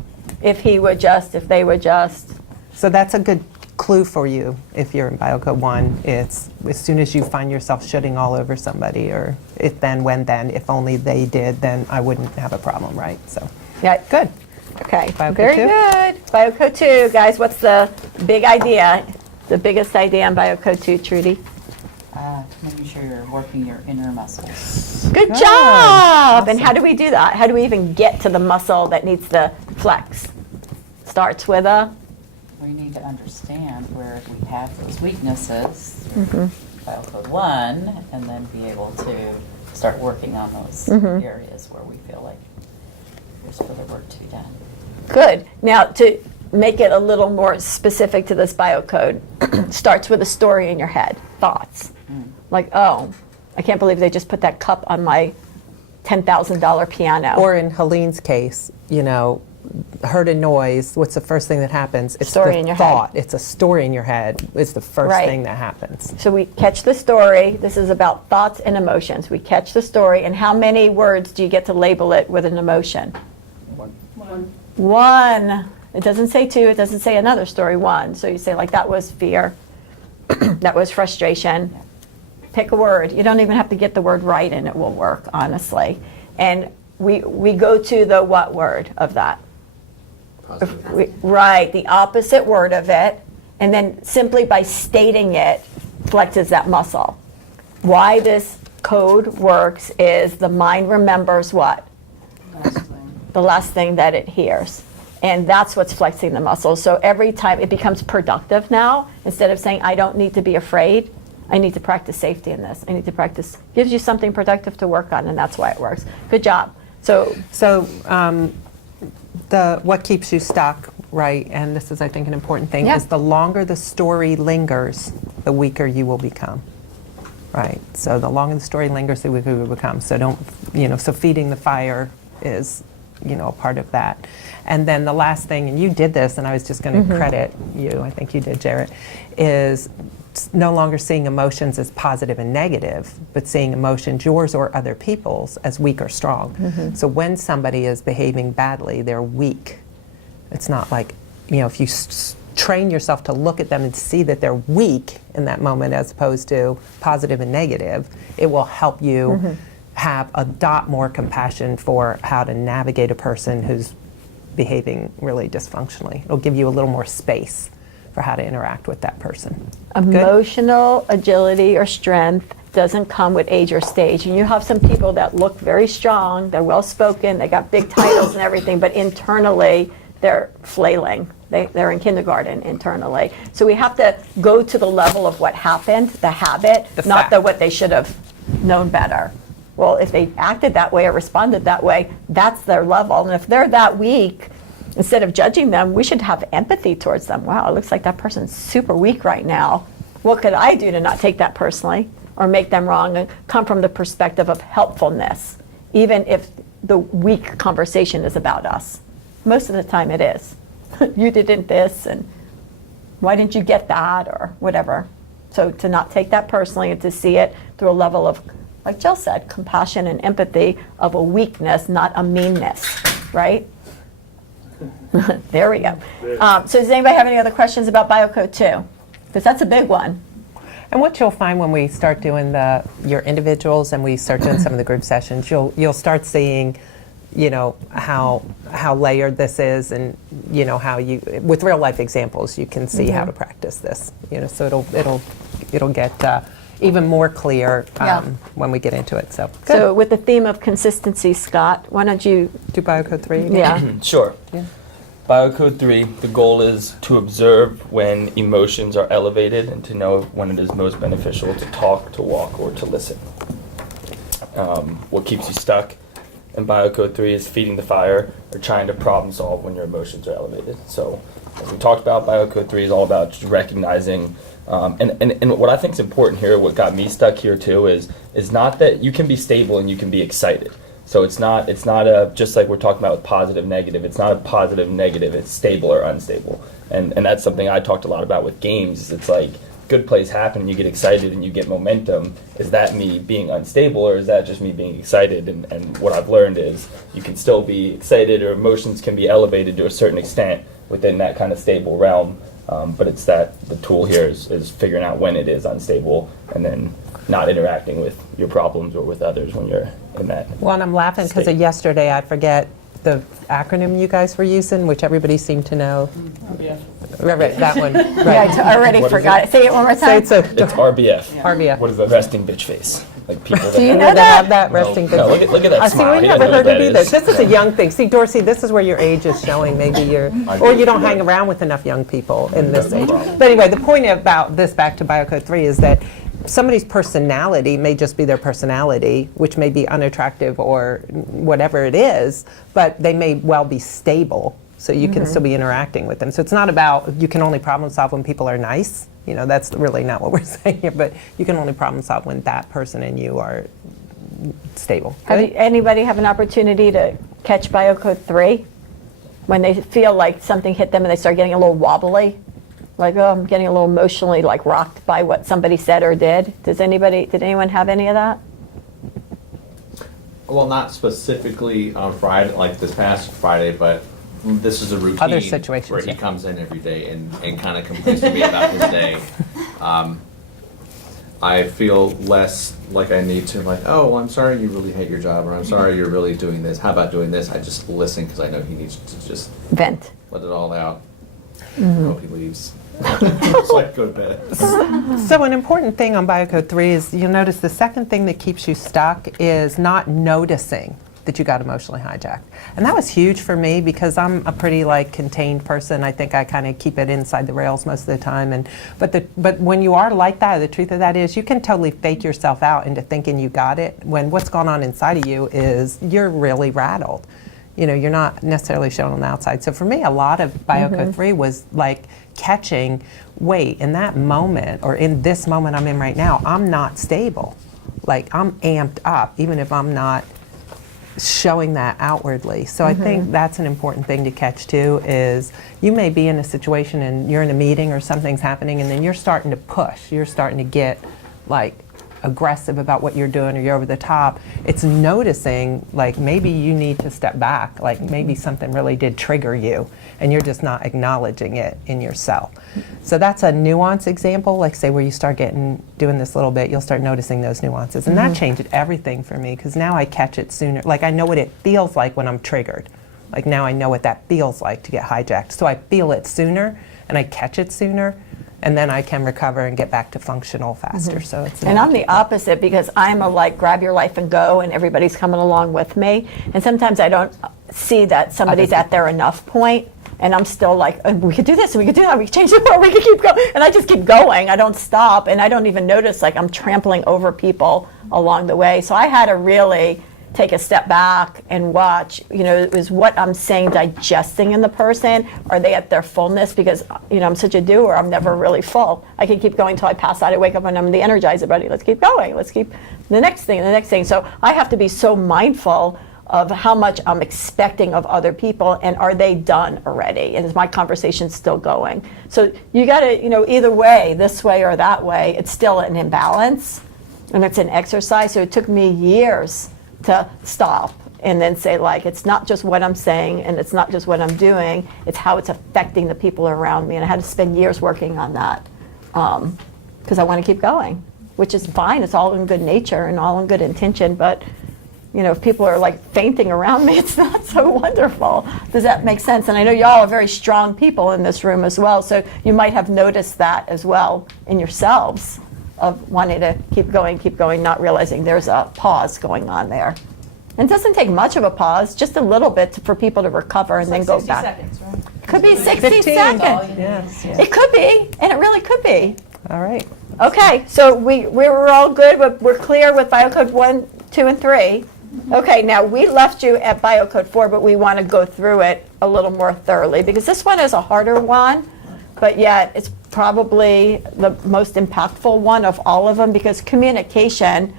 If he would just, if they would just. So that's a good clue for you if you're in Biocode 1. It's as soon as you find yourself shitting all over somebody, or if then, when then, if only they did, then I wouldn't have a problem, right? So, Yeah. good. Okay. Biocode Very 2? good. Biocode 2, guys. What's the big idea? The biggest idea in Biocode 2, Trudy? Making sure you're working your inner muscles. Good Good. job. And Awesome. how do we do that? How do we even get to the muscle that needs to flex? Starts with a We need to understand where we have those weaknesses, Mm-hmm. biocode 1, and then be able to start working on those Mm-hmm. areas where we feel like there's further work to be done. good. Now, to make it a little more specific to this biocode, starts with a story in your head, thoughts. Like, oh, I can't believe they just put that cup on my $10,000 piano. Or in Helene's case, heard a noise, what's the first thing that happens? It's Story the in your head. thought. It's a story in your head. It's the first Right. thing that happens. So we catch the story. This is about thoughts and emotions. We catch the story, and how many words do you get to label it with an emotion? One. It doesn't say two. It doesn't say another story. One. So you say, like, that was fear. That was frustration. Pick a word. You don't even have to get the word right, and it will work, honestly. And we go to the what word of that? Right, the opposite word of it, and then simply by stating it flexes that muscle. Why this code works is the mind remembers what? The last thing that it hears. And that's what's flexing the muscle. So every time it becomes productive now, instead of saying, I don't need to be afraid, I need to practice safety in this. I need to practice, gives you something productive to work on, and that's why it works. Good job. So The what keeps you stuck, right? And this is, I think, an important thing, Yeah. is the longer the story lingers, the weaker you will become. Right. So the longer the story lingers, the weaker you will become. So don't, so feeding the fire is, a part of that. And then the last thing, and you did this, and I was just going to credit you, I think you did, Jarrett, is no longer seeing emotions as positive and negative, but seeing emotions, yours or other people's, as weak or strong. So when somebody is behaving badly, they're weak. It's not like, if you train yourself to look at them and see that they're weak in that moment as opposed to positive and negative, it will help you have a dot more compassion for how to navigate a person who's behaving really dysfunctionally. It'll give you a little more space for how to interact with that person. emotional agility or strength doesn't come with age or stage. And you have some people that look very strong, they're well-spoken, they got big titles and everything, but internally they're flailing. They're in kindergarten internally. So we have to go to the level of what happened, the habit, The not fact. what they should have known better. Well, if they acted that way or responded that way, that's their level. And if they're that weak, instead of judging them, we should have empathy towards them. Wow, it looks like that person's super weak right now. What could I do to not take that personally or make them wrong, and come from the perspective of helpfulness, even if the weak conversation is about us? Most of the time it is. You didn't this, and why didn't you get that, or whatever. So to not take that personally and to see it through a level of, like Jill said, compassion and empathy of a weakness, not a meanness, right? There we go. So does anybody have any other questions about Biocode 2? Because that's a big one. And what you'll find when we start doing your individuals and we start doing some of the group sessions, you'll start seeing, how layered this is, and how you, with real life examples, you can see how to practice this. So it'll get even more clear Yeah. when we get into it. So, So with the theme of consistency, Scott, why don't you, do Biocode 3 again? yeah, Sure. Yeah. Biocode 3, the goal is to observe when emotions are elevated and to know when it is most beneficial to talk, to walk, or to listen. What keeps you stuck in Biocode 3 is feeding the fire or trying to problem solve when your emotions are elevated. So, as we talked about, Biocode 3 is all about just recognizing, and what I think is important here, what got me stuck here too, is not that you can be stable and you can be excited. So it's not a, just like we're talking about with positive, negative, it's not a positive, negative, it's stable or unstable. And that's something I talked a lot about with games. It's like good plays happen and you get excited and you get momentum. Is that me being unstable or is that just me being excited? And what I've learned is you can still be excited or emotions can be elevated to a certain extent within that kind of stable realm. But it's that the tool here is figuring out when it is unstable and then not interacting with your problems or with others when you're in that. Well, and I'm laughing because state. yesterday I forget the acronym you guys were using, which everybody seemed to know. Right, that one. yeah, Right. I already What is forgot. Say it one more So time. it's a It's RBF. RBF. What is that? Resting bitch face. Like people that Do you have- know They that? have that resting No, bitch. look at that See, smile. we He never doesn't know heard what it that either. is. This is a young thing. See, Dorsey, this is where your age is showing. Maybe you're, or you don't hang around with enough young people in this age. But anyway, the point about this, back to Biocode 3, is that somebody's personality may just be their personality, which may be unattractive or whatever it is, but they may well be stable. So you can still be interacting with them. So it's not about you can only problem solve when people are nice. You know, that's really not what we're saying here. But you can only problem solve when that person and you are stable. Anybody have an opportunity to catch Biocode 3? When they feel like something hit them and they start getting a little wobbly? Like, oh, I'm getting a little emotionally like rocked by what somebody said or did. Did anyone have any of that? Well, not specifically on Friday, like this past Friday, but this is a routine. Other situations, where he yeah. comes in every day and kind of complains to me about his day. I feel less like I need to, like, oh, well, I'm sorry you really hate your job, or I'm sorry you're really doing this. How about doing this? I just listen because I know he needs to just Vent. let it all out. Hope he leaves. So I can go to bed. So an important thing on Biocode 3 is you'll notice the second thing that keeps you stuck is not noticing that you got emotionally hijacked. And that was huge for me because I'm a pretty like contained person. I think I kind of keep it inside the rails most of the time. But when you are like that, the truth of that is you can totally fake yourself out into thinking you got it when what's going on inside of you is you're really rattled. You know, you're not necessarily shown on the outside. So for me, a lot of Biocode 3 was like catching, wait, in that moment or in this moment I'm in right now, I'm not stable. Like I'm amped up, even if I'm not showing that outwardly. So I think that's an important thing to catch too, is you may be in a situation and you're in a meeting or something's happening and then you're starting to push, you're starting to get like aggressive about what you're doing or you're over the top. It's noticing like maybe you need to step back, like maybe something really did trigger you and you're just not acknowledging it in yourself. So that's a nuance example, like say where you start doing this a little bit, you'll start noticing those nuances. And that changed everything for me because now I catch it sooner. Like I know what it feels like when I'm triggered. Like now I know what that feels like to get hijacked. So I feel it sooner and I catch it sooner. And then I can recover and get back to functional faster. So it's And I'm the opposite because I'm a like grab your life and go and everybody's coming along with me. And sometimes I don't see that somebody's at their enough point and I'm still like, oh, we could do this and we could do that, we could change the world, we could keep going. And I just keep going, I don't stop and I don't even notice like I'm trampling over people along the way. So I had to really take a step back and watch, you know, is what I'm saying digesting in the person? Are they at their fullness? Because, you know, I'm such a doer, I'm never really full. I can keep going until I pass out, I wake up and I'm the Energizer Bunny. Let's keep going, let's keep the next thing and the next thing. So I have to be so mindful of how much I'm expecting of other people and are they done already? And is my conversation still going? So you gotta, you know, either way, this way or that way, it's still an imbalance and it's an exercise. So it took me years to stop and then say like it's not just what I'm saying and it's not just what I'm doing, it's how it's affecting the people around me. And I had to spend years working on that because I want to keep going, which is fine. It's all in good nature and all in good intention, but you know, if people are like fainting around me, it's not so wonderful. Does that make sense? And I know y'all are very strong people in this room as well, so you might have noticed that as well in yourselves of wanting to keep going, not realizing there's a pause going on there. And it doesn't take much of a pause, just a little bit for people to recover and then go 60 back. seconds, right? Could be 60 15. seconds. Yes. It could be, and it really could be. All right. Okay, so we're all good, we're clear with Biocode 1, 2, and 3. Okay, now we left you at Biocode 4, but we want to go through it a little more thoroughly because this one is a harder one, but yet it's probably the most impactful one of all of them because communication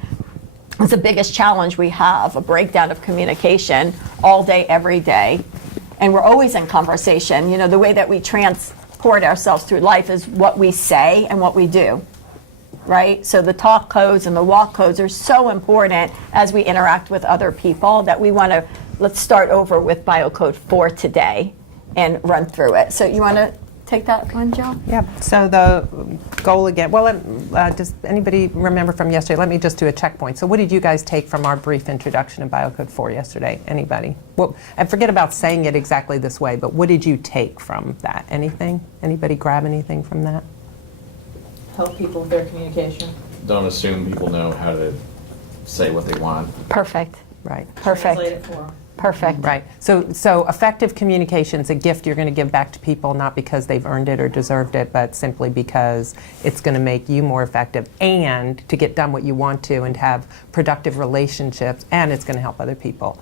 is the biggest challenge we have, a breakdown of communication all day, every day. And we're always in conversation. You know, the way that we transport ourselves through life is what we say and what we do. Right? So the talk codes and the walk codes are so important as we interact with other people that we want to, let's start over with Biocode 4 today and run through it. So you want to take that one, Jill? Yeah, so the goal again, well, does anybody remember from yesterday? Let me just do a checkpoint. So what did you guys take from our brief introduction of Biocode 4 yesterday? Anybody? Well, and forget about saying it exactly this way, but what did you take from that? Anything? Anybody grab anything from that? Help people with their communication. Don't assume people know how to say what they want. Perfect. Right. Perfect. Translate it for 'em. Perfect. Right. So effective communication is a gift you're going to give back to people, not because they've earned it or deserved it, but simply because it's going to make you more effective and to get done what you want to and have productive relationships, and it's going to help other people.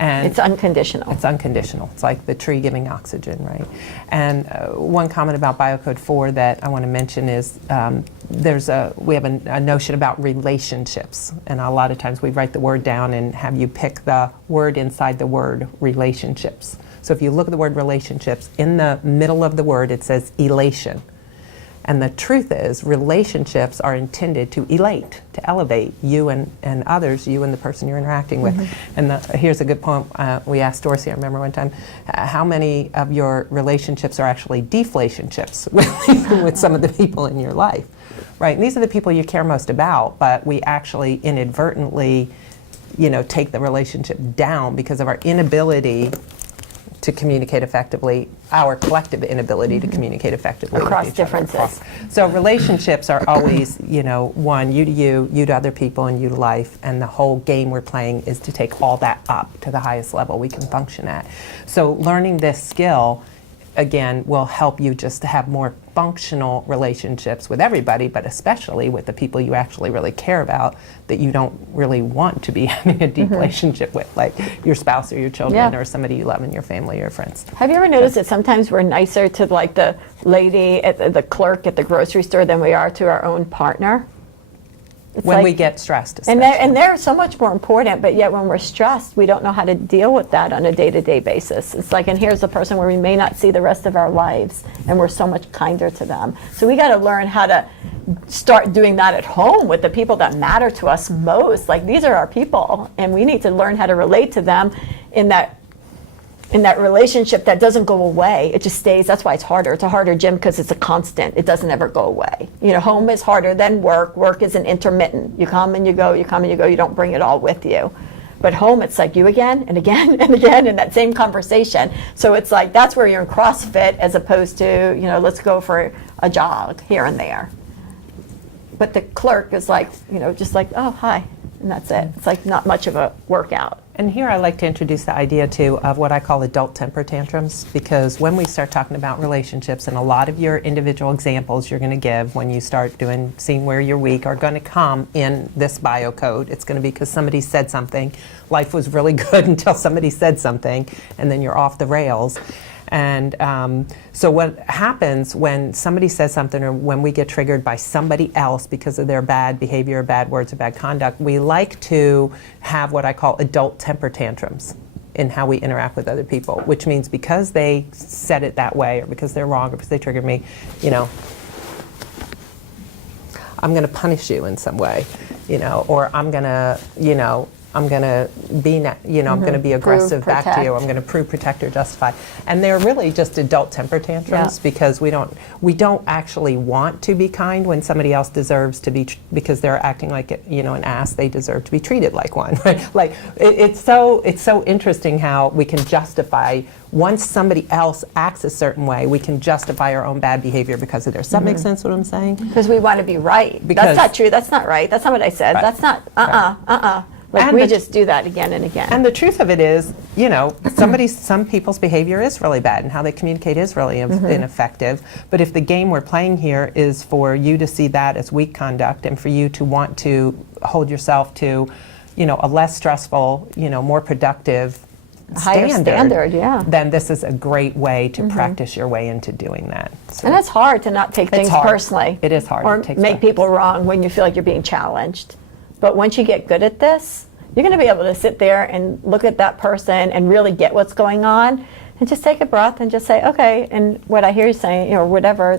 And It's unconditional. it's unconditional. It's like the tree giving oxygen, right? And one comment about Biocode 4 that I want to mention is we have a notion about relationships. And a lot of times we write the word down and have you pick the word inside the word relationships. So if you look at the word relationships, in the middle of the word it says elation. And the truth is, relationships are intended to elate, to elevate you and others, you and the person you're interacting with. And here's a good point. We asked Dorsey, I remember one time, how many of your relationships are actually deflationships with some of the people in your life, right? And these are the people you care most about, but we actually inadvertently, take the relationship down because of our inability to communicate effectively, our collective inability to communicate effectively with Across each other. differences. So relationships are always, one, you to you to other people, and you to life. And the whole game we're playing is to take all that up to the highest level we can function at. So learning this skill, again, will help you just to have more functional relationships with everybody, but especially with the people you actually really care about that you don't really want to be having a deep relationship with, like your spouse or your children Yeah. or somebody you love in your family or your friends. Have you ever noticed that sometimes we're nicer to like the lady at the clerk at the grocery store than we are to our own partner? It's When like- we get stressed, And especially. they're so much more important, but yet when we're stressed, we don't know how to deal with that on a day-to-day basis. It's like, and here's the person where we may not see the rest of our lives, and we're so much kinder to them. So we got to learn how to start doing that at home with the people that matter to us most. Like, these are our people, and we need to learn how to relate to them in that relationship that doesn't go away. It just stays. That's why it's harder. It's a harder gym because it's a constant. It doesn't ever go away. Home is harder than work. Work is an intermittent. You come and you go, you come and you go. You don't bring it all with you. But home, it's like you again and again and again in that same conversation. So it's like that's where you're in CrossFit as opposed to, let's go for a jog here and there. But the clerk is like, just like, oh, hi. And that's it. It's like not much of a workout. And here I like to introduce the idea too of what I call adult temper tantrums, because when we start talking about relationships, and a lot of your individual examples you're going to give when you start seeing where you're weak are going to come in this biocode. It's going to be because somebody said something. Life was really good until somebody said something, and then you're off the rails. And so what happens when somebody says something, or when we get triggered by somebody else because of their bad behavior, bad words, or bad conduct, we like to have what I call adult temper tantrums in how we interact with other people, which means because they said it that way, or because they're wrong, or because they triggered me, I'm going to punish you in some way, or I'm going to, I'm going to be, I'm going to be aggressive back to you. protect. I'm going to prove, protect, or justify. And they're really just adult temper tantrums because we don't actually want to be kind when somebody else deserves to be, because they're acting like an ass. They deserve to be treated like one. Right? Like it's so interesting how we can justify once somebody else acts a certain way, we can justify our own bad behavior because of theirs. Does that make sense what I'm saying? Because we want to be right. Because- That's not true. That's not right. That's not what I said. Right. That's not, Like And we the- just do that again and again. And the truth of it is, some people's behavior is really bad and how they communicate is really ineffective. But if the game we're playing here is for you to see that as weak conduct and for you to want to hold yourself to, a less stressful, more productive Higher standard, yeah. then this is a great way to practice your way into doing that. So And it's hard to not take things hard. personally. It is hard. Or It takes make practice. people wrong when you feel like you're being challenged. But once you get good at this, you're going to be able to sit there and look at that person and really get what's going on and just take a breath and just say, okay, and what I hear you saying, whatever,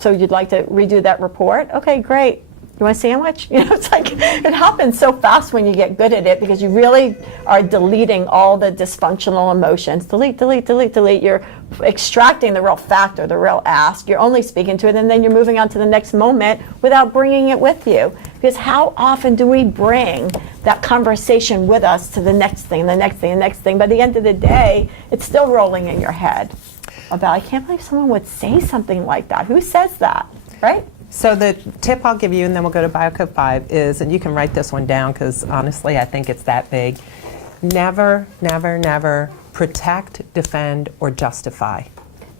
so you'd like to redo that report? Okay, great. You want a sandwich? It's like it happens so fast when you get good at it because you really are deleting all the dysfunctional emotions. Delete, delete, delete, delete. You're extracting the real fact or the real ask. You're only speaking to it, and then you're moving on to the next moment without bringing it with you. Because how often do we bring that conversation with us to the next thing, the next thing, the next thing? By the end of the day, it's still rolling in your head about, I can't believe someone would say something like that. Who says that, right? So the tip I'll give you, and then we'll go to BioCode 5, is, and you can write this one down because honestly I think it's that big, never, never, never protect, defend, or justify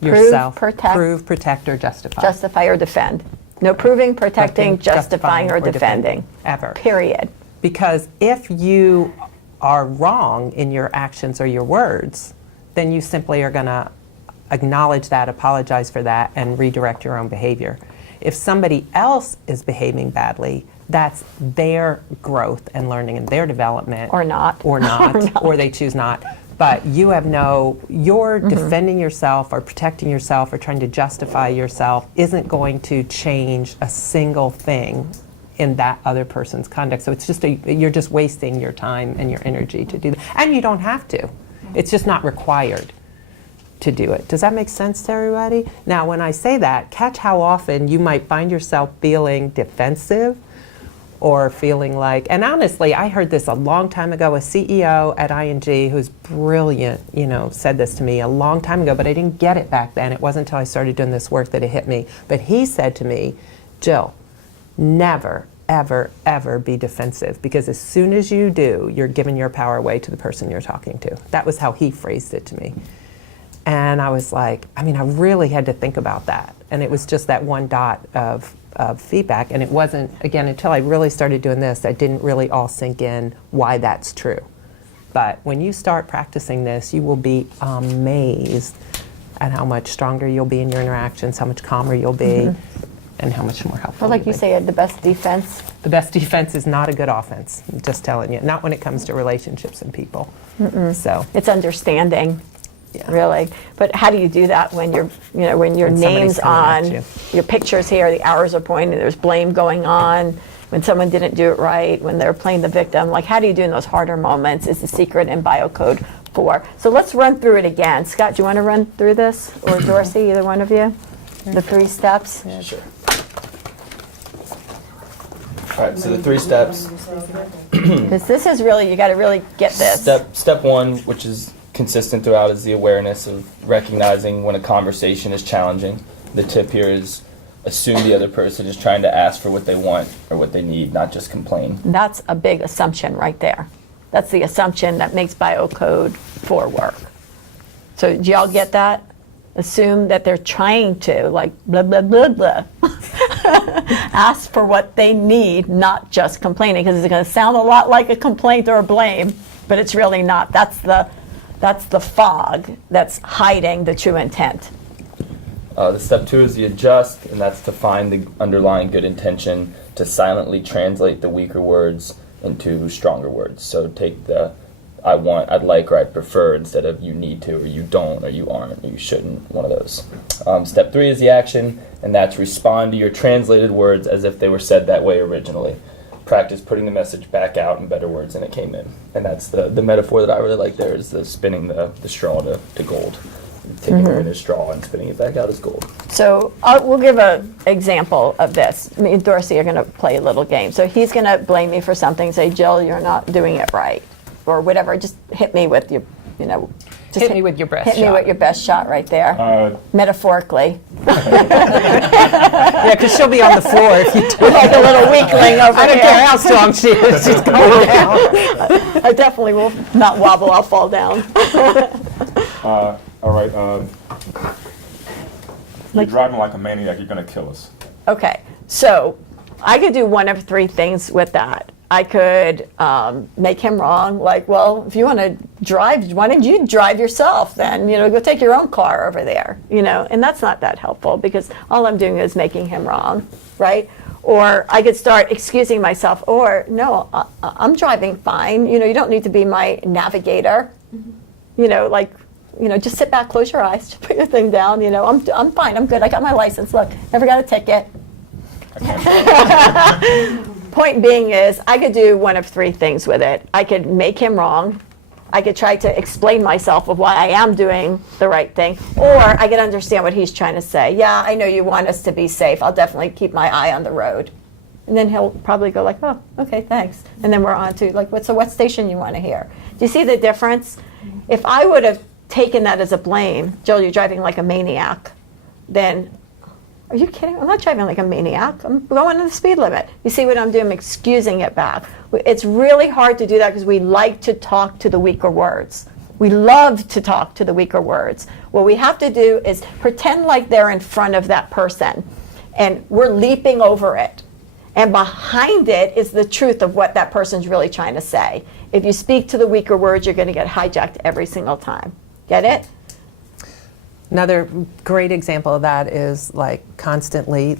yourself. Prove, protect, or justify. Justify or defend. No proving, protecting, justifying, or defending. Ever. Period. Because if you are wrong in your actions or your words, then you simply are going to acknowledge that, apologize for that, and redirect your own behavior. If somebody else is behaving badly, that's their growth and learning and their development. Or not. Or not. Or they choose not. But you're defending yourself or protecting yourself or trying to justify yourself isn't going to change a single thing in that other person's conduct. So it's just you're just wasting your time and your energy to do that. And you don't have to. It's just not required to do it. Does that make sense to everybody? Now, when I say that, catch how often you might find yourself feeling defensive or feeling like, and honestly, I heard this a long time ago, a CEO at ING who's brilliant, said this to me a long time ago, but I didn't get it back then. It wasn't until I started doing this work that it hit me. But he said to me, Jill, never, ever, ever be defensive, because as soon as you do, you're giving your power away to the person you're talking to. That was how he phrased it to me. And I was like, I really had to think about that. And it was just that one dot of feedback. And it wasn't, again, until I really started doing this, that didn't really all sink in why that's true. But when you start practicing this, you will be amazed at how much stronger you'll be in your interactions, how much calmer you'll be, and how much more helpful. Well, like you you'll be. say, the best defense. The best defense is not a good offense. I'm just telling you. Not when it comes to relationships and people. So. It's understanding. Yeah. Really, but how do you do that when your When somebody's name's on, coming at your picture's here, the hours are pointing, there's blame going on, when someone didn't do it right, when they're playing the victim? Like, how do you do in those harder moments? Is the secret in BioCode 4. So let's run through it again. Scott, do you want to run through this, or Dorsey, either one of you? The 3 steps. Yeah, sure. All right, so the 3 steps. Because this is really, you got to really get this. Step 1, which is consistent throughout, is the awareness of recognizing when a conversation is challenging. The tip here is assume the other person is trying to ask for what they want or what they need, not just complain. That's a big assumption right there. That's the assumption that makes BioCode 4 work. So do y'all get that? Assume that they're trying to, like, blah, blah, blah, blah. Ask for what they need, not just complaining, because it's going to sound a lot like a complaint or a blame, but it's really not. That's the fog that's hiding the true intent. The step 2 is the adjust, and that's to find the underlying good intention, to silently translate the weaker words into stronger words. So take the I want, I'd like, or I'd prefer, instead of you need to, or you don't, or you aren't, or you shouldn't, one of those. Step 3 is the action, and that's respond to your translated words as if they were said that way originally. practice putting the message back out in better words than it came in. And that's the metaphor that I really like there, is the spinning the straw to gold. Taking a winner's straw and spinning it back out as gold. So we'll give an example of this. Me and Dorsey are going to play a little game. So he's going to blame me for something, say, Jill, you're not doing it right, or whatever. Just hit me with your, just Hit me with your best Hit me shot. with your best shot right there, metaphorically. Yeah, because she'll be on the floor if you do. Like a little weakling over I don't here. care how strong she is, she's going down. I definitely will not wobble, I'll fall down. All right. You're driving like a maniac. You're gonna kill us. Okay, so I could do one of three things with that. I could make him wrong, like, well, if you want to drive, why don't you drive yourself then? Go take your own car over there, and that's not that helpful because all I'm doing is making him wrong, right? Or I could start excusing myself, or no, I'm driving fine, you don't need to be my navigator, just sit back, close your eyes, put your thing down, I'm fine, I'm good, I got my license, look, never got a ticket. Point being is, I could do one of three things with it. I could make him wrong, I could try to explain myself of why I am doing the right thing, or I could understand what he's trying to say. Yeah, I know you want us to be safe, I'll definitely keep my eye on the road. And then he'll probably go like, oh, okay, thanks. And then we're on to like, what station you want to hear? Do you see the difference? If I would have taken that as a blame, Jill, you're driving like a maniac, then, are you kidding? I'm not driving like a maniac. I'm going to the speed limit. You see what I'm doing? I'm excusing it back. It's really hard to do that because we like to talk to the weaker words. We love to talk to the weaker words. What we have to do is pretend like they're in front of that person and we're leaping over it. And behind it is the truth of what that person's really trying to say. If you speak to the weaker words, you're going to get hijacked every single time. Get it? Another great example of that is like constantly,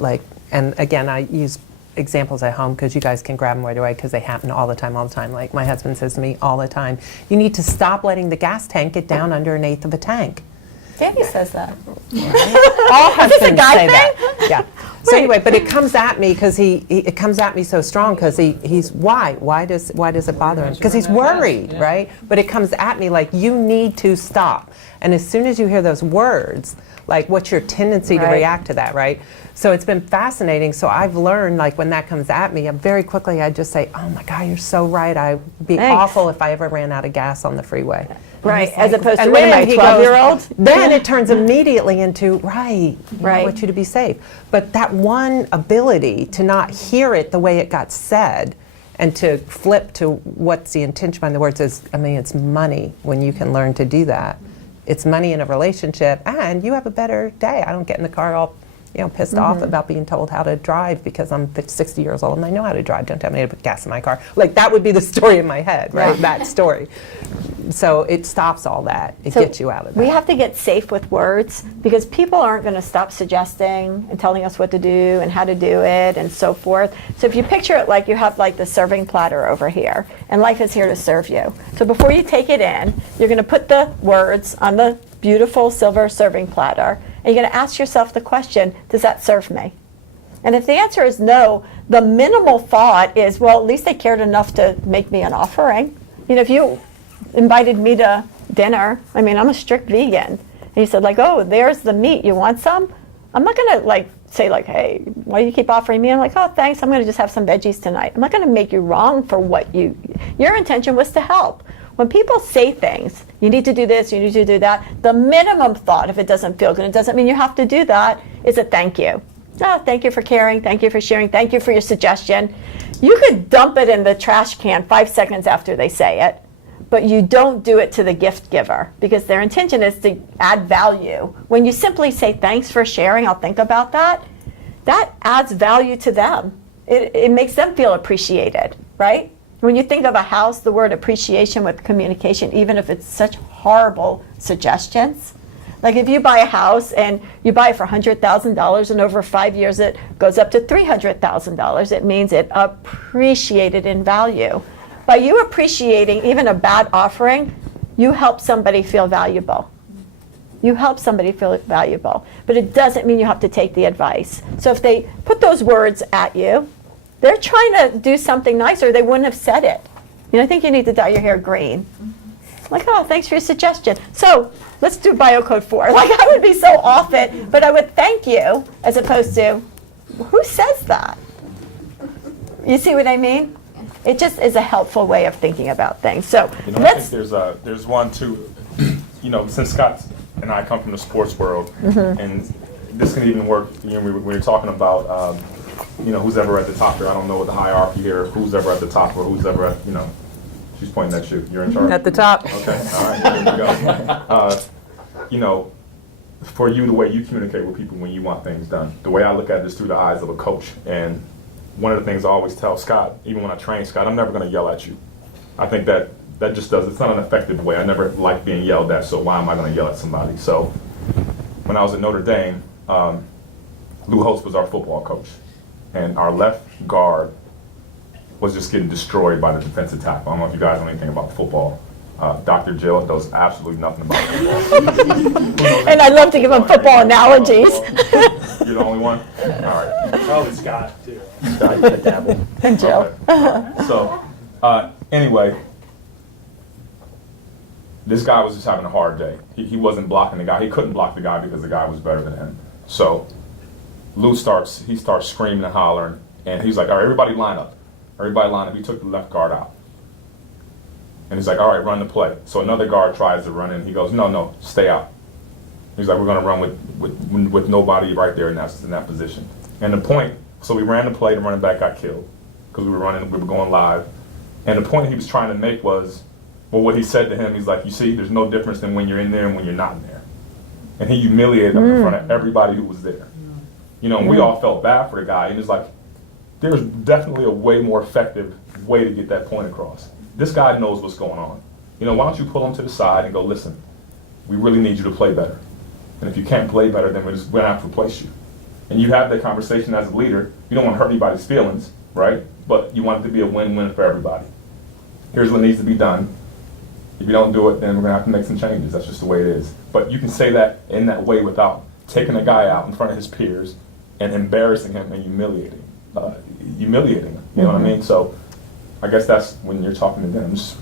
and again, I use examples at home because you guys can grab them right away because they happen all the time. Like my husband says to me all the time, you need to stop letting the gas tank get down under an eighth of a tank. Danny says that. All husbands Is this a guy say thing? that. Yeah. So anyway, but it comes at me because it comes at me so strong because he's why does it bother him? Because he's worried, right? But it comes at me like, you need to stop. And as soon as you hear those words, like, what's your tendency to react to that, right? So it's been fascinating. So I've learned, like, when that comes at me, very quickly I just say, oh my God, you're so right. I'd be awful if I ever ran out of gas on the freeway. Right, Like, as opposed to and when then my he goes- 12-year-old. Then it turns immediately into, right, Right. I want you to be safe. But that one ability to not hear it the way it got said and to flip to what's the intention behind the words is, it's money when you can learn to do that. It's money in a relationship, and you have a better day. I don't get in the car all pissed off about being told how to drive because I'm 60 years old and I know how to drive. Don't tell me to put gas in my car. Like, that would be the story in my head, right? That story. So it stops all that. It So gets you out of that. We have to get safe with words because people aren't going to stop suggesting and telling us what to do and how to do it and so forth. So if you picture it like you have like the serving platter over here and life is here to serve you. So before you take it in, you're going to put the words on the beautiful silver serving platter and you're going to ask yourself the question, does that serve me? And if the answer is no, the minimal thought is, well, at least they cared enough to make me an offering. If you invited me to dinner, I'm a strict vegan, and you said like, oh, there's the meat, you want some? I'm not gonna like say like, hey, why do you keep offering me? I'm like, oh, thanks, I'm gonna just have some veggies tonight. I'm not gonna make you wrong for what your intention was to help. When people say things, you need to do this, you need to do that, the minimum thought, if it doesn't feel good, it doesn't mean you have to do that, is a thank you. Oh, thank you for caring, thank you for sharing, thank you for your suggestion. You could dump it in the trash can 5 seconds after they say it, but you don't do it to the gift giver because their intention is to add value. When you simply say, thanks for sharing, I'll think about that, that adds value to them. It makes them feel appreciated, right? When you think of a house, the word appreciation with communication, even if it's such horrible suggestions, like if you buy a house and you buy it for $100,000 and over 5 years it goes up to $300,000, it means it appreciated in value. By you appreciating even a bad offering, you help somebody feel valuable. You help somebody feel valuable. But it doesn't mean you have to take the advice. So if they put those words at you, they're trying to do something nicer. They wouldn't have said it. I think you need to dye your hair green. Like, oh, thanks for your suggestion. So let's do biocode 4. Like, I would be so off it, but I would thank you as opposed to, who says that? You see what I mean? It just is a helpful way of thinking about things. So You know, I think there's one too. Since Scott and I come from the sports world, and this can even work. When you're talking about, who's ever at the top here. I don't know what the hierarchy here. Who's ever at the top or who's ever at, She's pointing at you. You're in charge. At the top. Okay. All right. There we go. For you, the way you communicate with people when you want things done, the way I look at it is through the eyes of a coach. And one of the things I always tell Scott, even when I train Scott, I'm never going to yell at you. I think that just does, it's not an effective way. I never like being yelled at, so why am I going to yell at somebody? So when I was at Notre Dame, Lou Holtz was our football coach. And our left guard was just getting destroyed by the defensive tackle. I don't know if you guys know anything about football. Dr. Jill knows absolutely nothing about football. And I love to give them football analogies. You're the only one? All right. Probably Scott, too. I dabble. And Jill. Okay. All right. So, anyway, this guy was just having a hard day. He wasn't blocking the guy. He couldn't block the guy because the guy was better than him. So, Lou starts screaming and hollering, and he's like, all right, everybody line up. Everybody line up. He took the left guard out. And he's like, all right, run the play. So another guard tries to run in. He goes, no, stay out. He's like, we're going to run with nobody right there in that position. And the point, so we ran the play, the running back got killed because we were going live. And the point he was trying to make was, well, what he said to him, he's like, you see, there's no difference than when you're in there and when you're not in there. And he humiliated him in front of everybody who was there. And we all felt bad for the guy. And it's like, there's definitely a way more effective way to get that point across. This guy knows what's going on. Why don't you pull him to the side and go, listen, we really need you to play better. And if you can't play better, then we're going to have to replace you. And you have that conversation as a leader. You don't want to hurt anybody's feelings, right? But you want it to be a win-win for everybody. Here's what needs to be done. If you don't do it, then we're going to have to make some changes. That's just the way it is. But you can say that in that way without taking a guy out in front of his peers and embarrassing him and humiliating him. You know what I mean? So I guess that's when you're talking to them. Just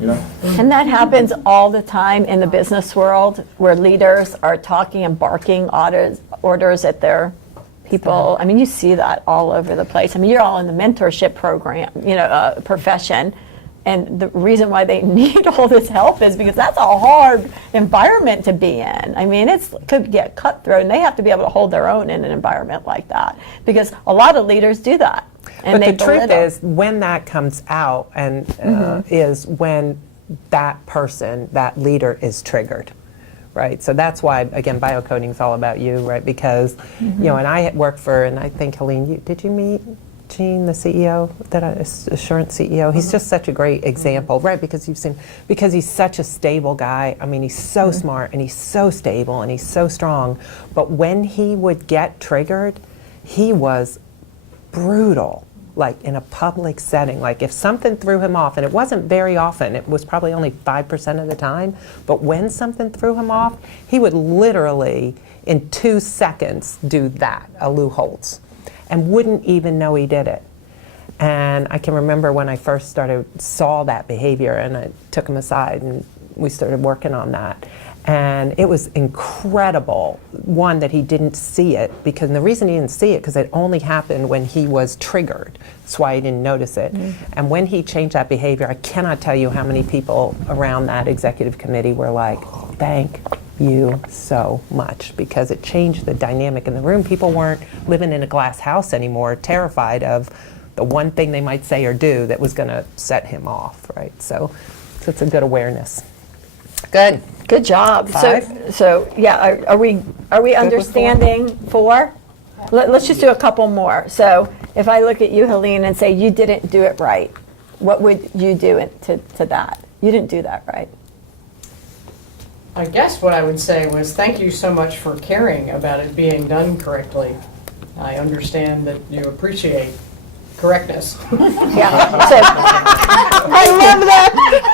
And that happens all the time in the business world where leaders are talking and barking orders at their people. I mean, you see that all over the place. I mean, you're all in the mentorship program, profession. And the reason why they need all this help is because that's a hard environment to be in. I mean, it could get cutthroat, and they have to be able to hold their own in an environment like that because a lot of leaders do that. And But the truth is, when that comes out, and is when that person, that leader, is triggered, right? So that's why, again, biocoding is all about you, right? Because and I had worked for, and I think Helene, did you meet Gene, the CEO, Assurance CEO? He's just such a great example, right? Because he's such a stable guy. I mean, he's so smart and he's so stable and he's so strong. But when he would get triggered, he was brutal, like in a public setting. Like if something threw him off, and it wasn't very often, it was probably only 5% of the time, but when something threw him off, he would literally, in 2 seconds, do that, a Lou Holtz, and wouldn't even know he did it. And I can remember when I first saw that behavior, and I took him aside and we started working on that. And it was incredible, one, that he didn't see it, because the reason he didn't see it, because it only happened when he was triggered. That's why he didn't notice it. And when he changed that behavior, I cannot tell you how many people around that executive committee were like, thank you so much, because it changed the dynamic in the room. People weren't living in a glass house anymore, terrified of the one thing they might say or do that was going to set him off, right? So it's a good awareness. Good. Good job. 5? So yeah, are we understanding 4? Let's just do a couple more. So if I look at you, Helene, and say you didn't do it right, what would you do to that? You didn't do that right. I guess what I would say was thank you so much for caring about it being done correctly. I understand that you appreciate correctness. Yeah. So, I love that.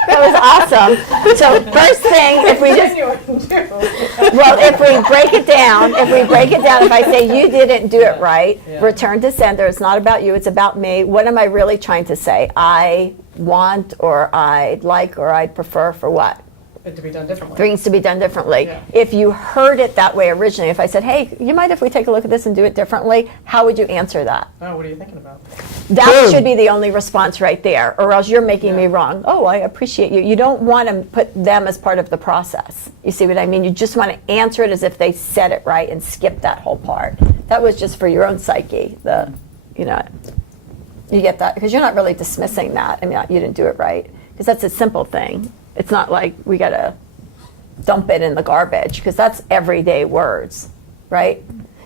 That was awesome. So first thing, if we just, well, if we break it down, if I say you didn't do it right, Yeah. return to sender. It's not about you, it's about me. What am I really trying to say? I want, or I'd like, or I'd prefer for what? It to be done differently. Things to be done differently. Yeah. If you heard it that way originally, if I said, hey, you mind if we take a look at this and do it differently, how would you answer that? Oh, what are you thinking about? That should be the only response right there, or else you're making me wrong. Oh, I appreciate you. You don't want to put them as part of the process. You see what I mean? You just want to answer it as if they said it right and skip that whole part. That was just for your own psyche. You get that? Because you're not really dismissing that. I mean, you didn't do it right. Because that's a simple thing. It's not like we got to dump it in the garbage, because that's everyday words, right?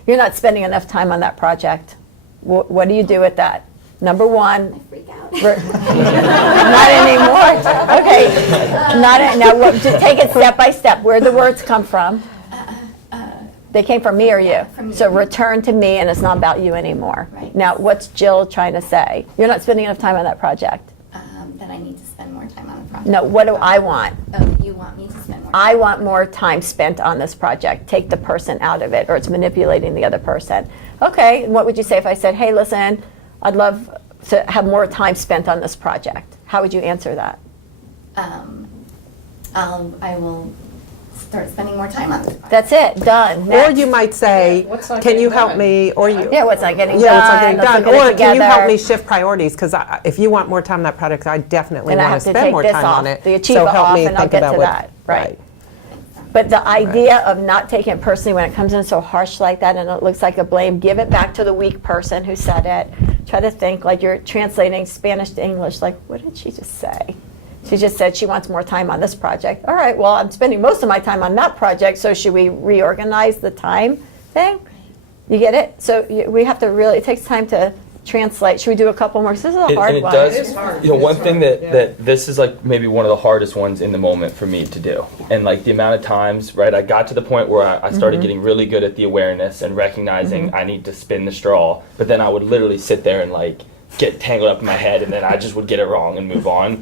You're not spending enough time on that project. What do you do with that? Number one, Freak out. not anymore. Okay, now take it step by step. Where'd the words come from? They came from me or you? From me. So return to me, and it's not about you anymore. Right. Now, what's Jill trying to say? You're not spending enough time on that project. That I need to spend more time on the project. No, what do I want? Oh, you want me to spend more time? I want more time spent on this project. Take the person out of it, or it's manipulating the other person. Okay, and what would you say if I said, hey, listen, I'd love to have more time spent on this project? How would you answer that? I will start spending more time on this project. That's it, done. Or Next. you might say, What's not can you getting help done? me, or you. Yeah, what's not getting Yeah, done? what's not getting Let's done. look at it Or can you help together. me shift priorities? Because if you want more time on that project, I definitely Then I want have to to spend take more this time off, on it. the So Achieva help off, me and I'll think get about to what- that. Right. But the idea of not taking it personally when it comes in so harsh like that and it looks like a blame, give it back to the weak person who said it. Try to think like you're translating Spanish to English. Like, what did she just say? She just said she wants more time on this project. All right, well, I'm spending most of my time on that project, so should we reorganize the time thing? You get it? So we have to really, it takes time to translate. Should we do a couple more? 'Cause this is a hard and it one. does, It is hard. one It's thing hard, that, yeah. that this is like maybe one of the hardest ones in the moment for me to do. And like the amount of times, right, I got to the point where I started getting really good at the awareness and recognizing I need to spin the straw, but then I would literally sit there and like get tangled up in my head, and then I just would get it wrong and move on.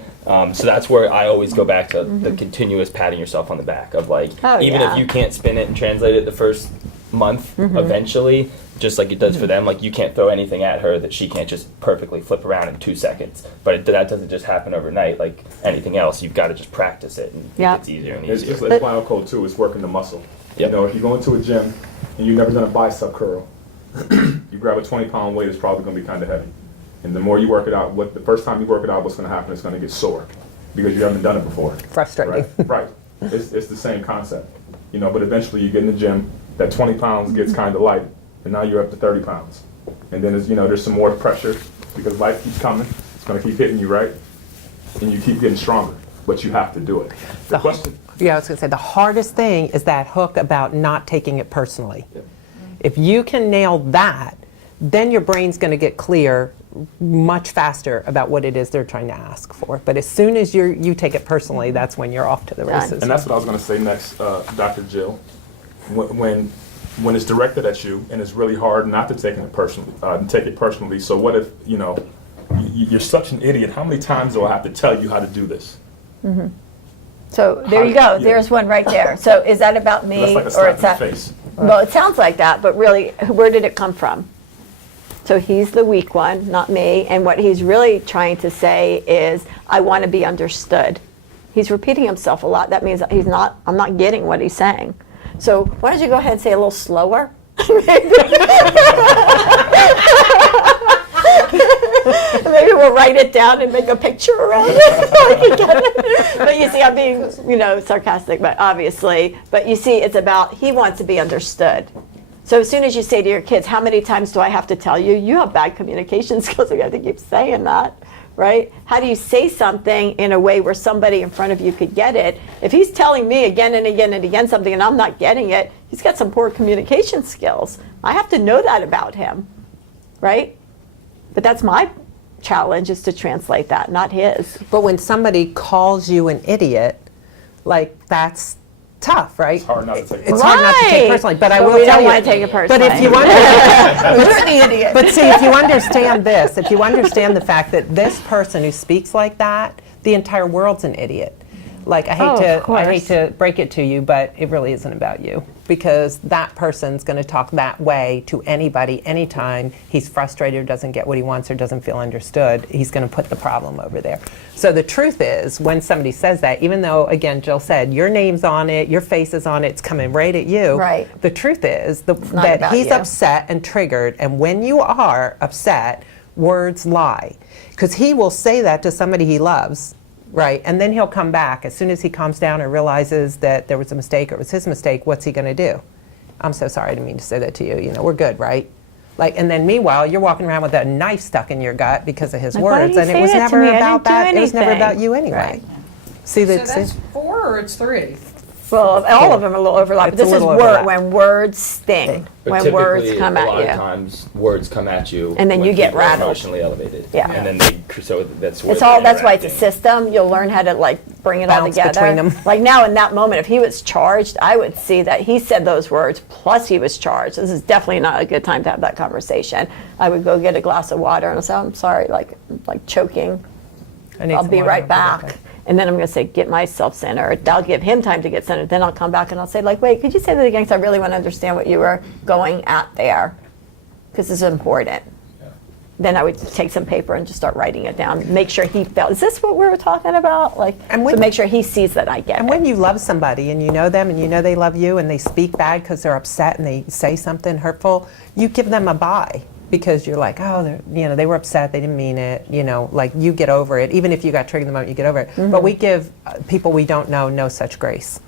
So that's where I always go back to the continuous patting yourself on the back of like, Oh, even yeah. if you can't spin it and translate it the first month, eventually, just like it does for them, like you can't throw anything at her that she can't just perfectly flip around in 2 seconds. But that doesn't just happen overnight. Like anything else, you've got to just practice it, and Yeah. it gets easier and It's easier. just like BioCode too. It's working the muscle. Yep. You know, if you go into a gym and you've never done a bicep curl, you grab a 20-pound weight, it's probably going to be kind of heavy. And the more you work it out, the first time you work it out, what's going to happen is going to get sore because you haven't done it before. Frustrating. Right. It's the same concept. You know, but eventually you get in the gym, that 20 pounds gets kind of light, and now you're up to 30 pounds. And then there's some more pressure because life keeps coming. It's going to keep hitting you, right? And you keep getting stronger, but you have to do it. The question. Yeah, I was going to say the hardest thing is that hook about not taking it personally. If you can nail that, then your brain's going to get clear much faster about what it is they're trying to ask for. But as soon as you take it personally, that's when you're off to the Done. races. And that's what I was going to say next, Dr. Jill. When it's directed at you, and it's really hard not to take it personally. So what if you're such an idiot? How many times do I have to tell you how to do this? So there you go. Yeah. There's one right there. So is that about me, That's like a or slap it's in the that? face. Well, it sounds like that, but really, where did it come from? So he's the weak one, not me. And what he's really trying to say is, I want to be understood. He's repeating himself a lot. That means I'm not getting what he's saying. So why don't you go ahead and say a little slower? Maybe we'll write it down and make a picture around it so I can get it. But you see, I'm being, sarcastic, but obviously. But you see, it's about, he wants to be understood. So as soon as you say to your kids, how many times do I have to tell you? You have bad communication skills. You have to keep saying that, right? How do you say something in a way where somebody in front of you could get it? If he's telling me again and again and again something and I'm not getting it, he's got some poor communication skills. I have to know that about him, right? But that's my challenge, is to translate that, not his. But when somebody calls you an idiot, like that's tough, right? It's hard not to take It's hard not to take Right. personally, but I But will we tell don't you. wanna take it But if you personally. You're the idiot. But see, if you understand this, if you understand the fact that this person who speaks like that, the entire world's an idiot. Like I Oh, of hate course. to break it to you, but it really isn't about you, because that person's going to talk that way to anybody anytime he's frustrated or doesn't get what he wants or doesn't feel understood. He's going to put the problem over there. So the truth is, when somebody says that, even though, again, Jill said, your name's on it, your face is on it, it's coming right at you. Right. The truth is not that about he's you. upset and triggered, and when you are upset, words lie. Because he will say that to somebody he loves, right? And then he'll come back. As soon as he calms down and realizes that there was a mistake or it was his mistake, what's he going to do? I'm so sorry, I didn't mean to say that to you. You know, we're good, right? Like, and then meanwhile, you're walking around with a knife stuck in your gut because of his Like, why words, did and you it was say that to never me? I about didn't do that. It was never anything. about you anyway. Right. See So that? that's 4 or it's 3? Well, all of them are a little overlap. It's This a is little word, overlap. when words sting, But when words typically, come a lot at of you. times, words come at you. And then when you get people are rattled. emotionally elevated. Yeah. And then so that's where It's all, they're that's why it's a interacting. system. You'll learn how to like bring it all Bounce together. between 'em. Like now in that moment, if he was charged, I would see that he said those words, plus he was charged. This is definitely not a good time to have that conversation. I would go get a glass of water and I'll say, I'm sorry, like choking. I need I'll some be water. right I'll back. And then I'm going to say, get myself centered. I'll give him time to get centered. Then I'll come back and I'll say, like, wait, could you say that again? Because I really want to understand what you were going at there. Because it's important. Then I would take some paper and just start writing it down. Make sure he felt, is this what we were talking about? Like, And to when- make sure he sees that I get And it. when you love somebody and you know them and you know they love you and they speak bad because they're upset and they say something hurtful, you give them a bye because you're like, oh, they were upset, they didn't mean it, like you get over it. Even if you got triggered the moment, you get over it. But we give people we don't know no such grace.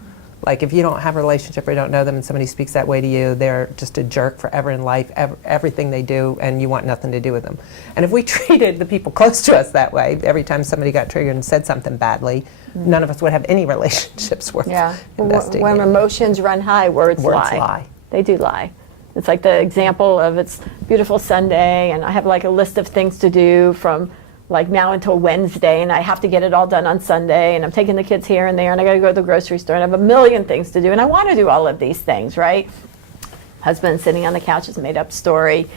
Like if you don't have a relationship or you don't know them and somebody speaks that way to you, they're just a jerk forever in life, everything they do, and you want nothing to do with them. And if we treated the people close to us that way, every time somebody got triggered and said something badly, none of us would have any relationships worth Yeah. investing When in. emotions run high, words lie. lie. They do lie. It's like the example of it's beautiful Sunday and I have like a list of things to do from like now until Wednesday and I have to get it all done on Sunday and I'm taking the kids here and there and I got to go to the grocery store and I have a million things to do and I want to do all of these things, right? Husband sitting on the couch is a made up story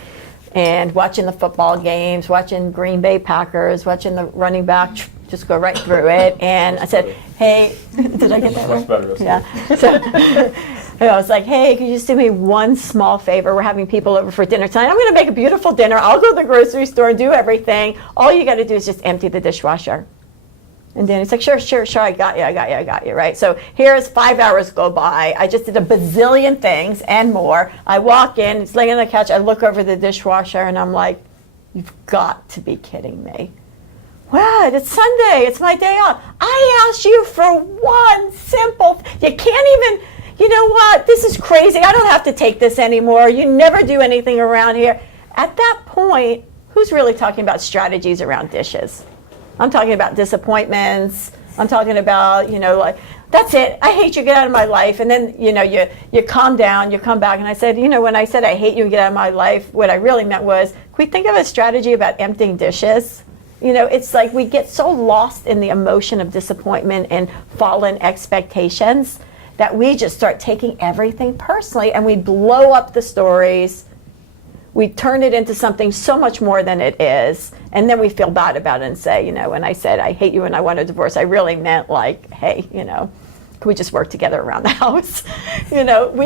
and watching the football games, watching Green Bay Packers, watching the running back just go right through it. And I said, hey, did I get that right? Much better. Yeah. So, and I was like, hey, could you just do me one small favor? We're having people over for dinner tonight. I'm going to make a beautiful dinner. I'll go to the grocery store and do everything. All you got to do is just empty the dishwasher. And Danny's like, sure, I got you, right? So here's 5 hours go by. I just did a bazillion things and more. I walk in, it's laying on the couch. I look over the dishwasher and I'm like, you've got to be kidding me. What? It's Sunday. It's my day off. I asked you for one simple. You can't even. You know what? This is crazy. I don't have to take this anymore. You never do anything around here. At that point, who's really talking about strategies around dishes? I'm talking about disappointments. I'm talking about, like, that's it. I hate you. Get out of my life. And then, you calm down. You come back. And I said, when I said I hate you and get out of my life, what I really meant was, can we think of a strategy about emptying dishes? It's like we get so lost in the emotion of disappointment and fallen expectations that we just start taking everything personally and we blow up the stories. We turn it into something so much more than it is. And then we feel bad about it and say, when I said I hate you and I want a divorce, I really meant like, hey, can we just work together around the house? We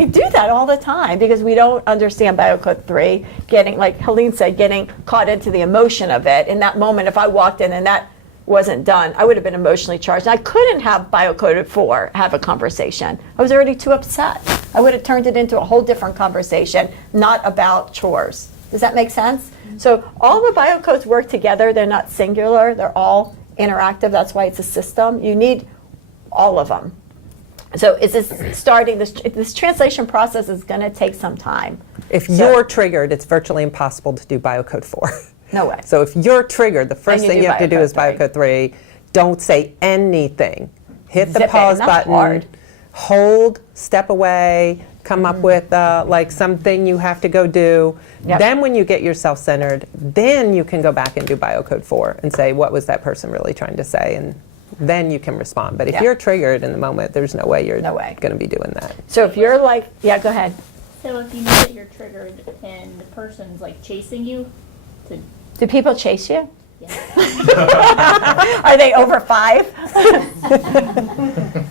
do that all the time because we don't understand Biocode 3, getting, like Helene said, getting caught into the emotion of it. In that moment, if I walked in and that wasn't done, I would have been emotionally charged. And I couldn't have Biocoded 4 have a conversation. I was already too upset. I would have turned it into a whole different conversation, not about chores. Does that make sense? So all the biocodes work together. They're not singular. They're all interactive. That's why it's a system. You need all of them. So is this translation process is going to take some time. If you're triggered, it's virtually impossible to do Biocode 4. No way. So if you're triggered, the first you thing do you have to do is Biocode 3. Biocode 3. Don't say anything. Hit the Zip it, pause and that's button. hard. Hold, step away, come up with like something you have to go do. Yep. Then when you get yourself centered, then you can go back and do Biocode 4 and say, what was that person really trying to say? And then you can respond. But if Yeah. you're triggered in the moment, there's no way you're No way. going to be doing that. So if you're like, yeah, go ahead. So if you know that you're triggered and the person's like chasing you, to Do people chase you? yeah, Are they over 5?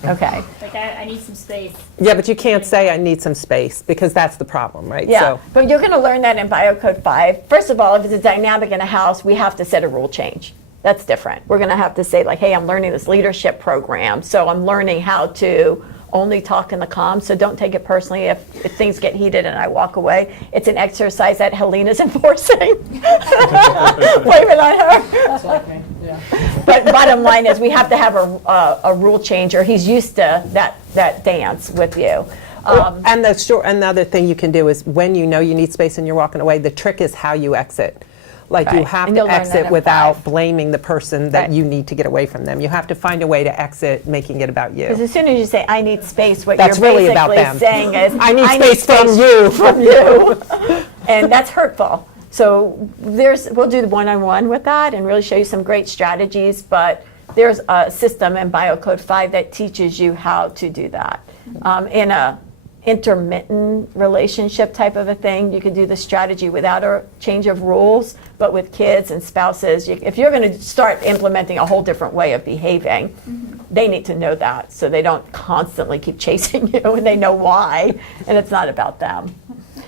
Okay. like I need some space. Yeah, but you can't say I need some space because that's the problem, right? Yeah, So, but you're going to learn that in Biocode 5. First of all, if it's a dynamic in a house, we have to set a rule change. That's different. We're going to have to say like, hey, I'm learning this leadership program, so I'm learning how to only talk in the calm, so don't take it personally if things get heated and I walk away. It's an exercise that Helena's enforcing. Blame it on her. That's like me, yeah. But bottom line is we have to have a rule change, or he's used to that dance with you. and the other thing you can do is when you know you need space and you're walking away, the trick is how you exit. Like you Right. have And to you'll learn that exit at without 5. blaming the person that Right. you need to get away from them. You have to find a way to exit making it about Because you. as soon as you say, I need space, what That's you're really about basically them. saying is, I need space from you. from you. And that's hurtful. So we'll do the one-on-one with that and really show you some great strategies, but there's a system in Biocode 5 that teaches you how to do that. In a intermittent relationship type of a thing, you could do the strategy without a change of rules, but with kids and spouses, if you're going to start implementing a whole different way of behaving, they need to know that so they don't constantly keep chasing you and they know why, and it's not about them.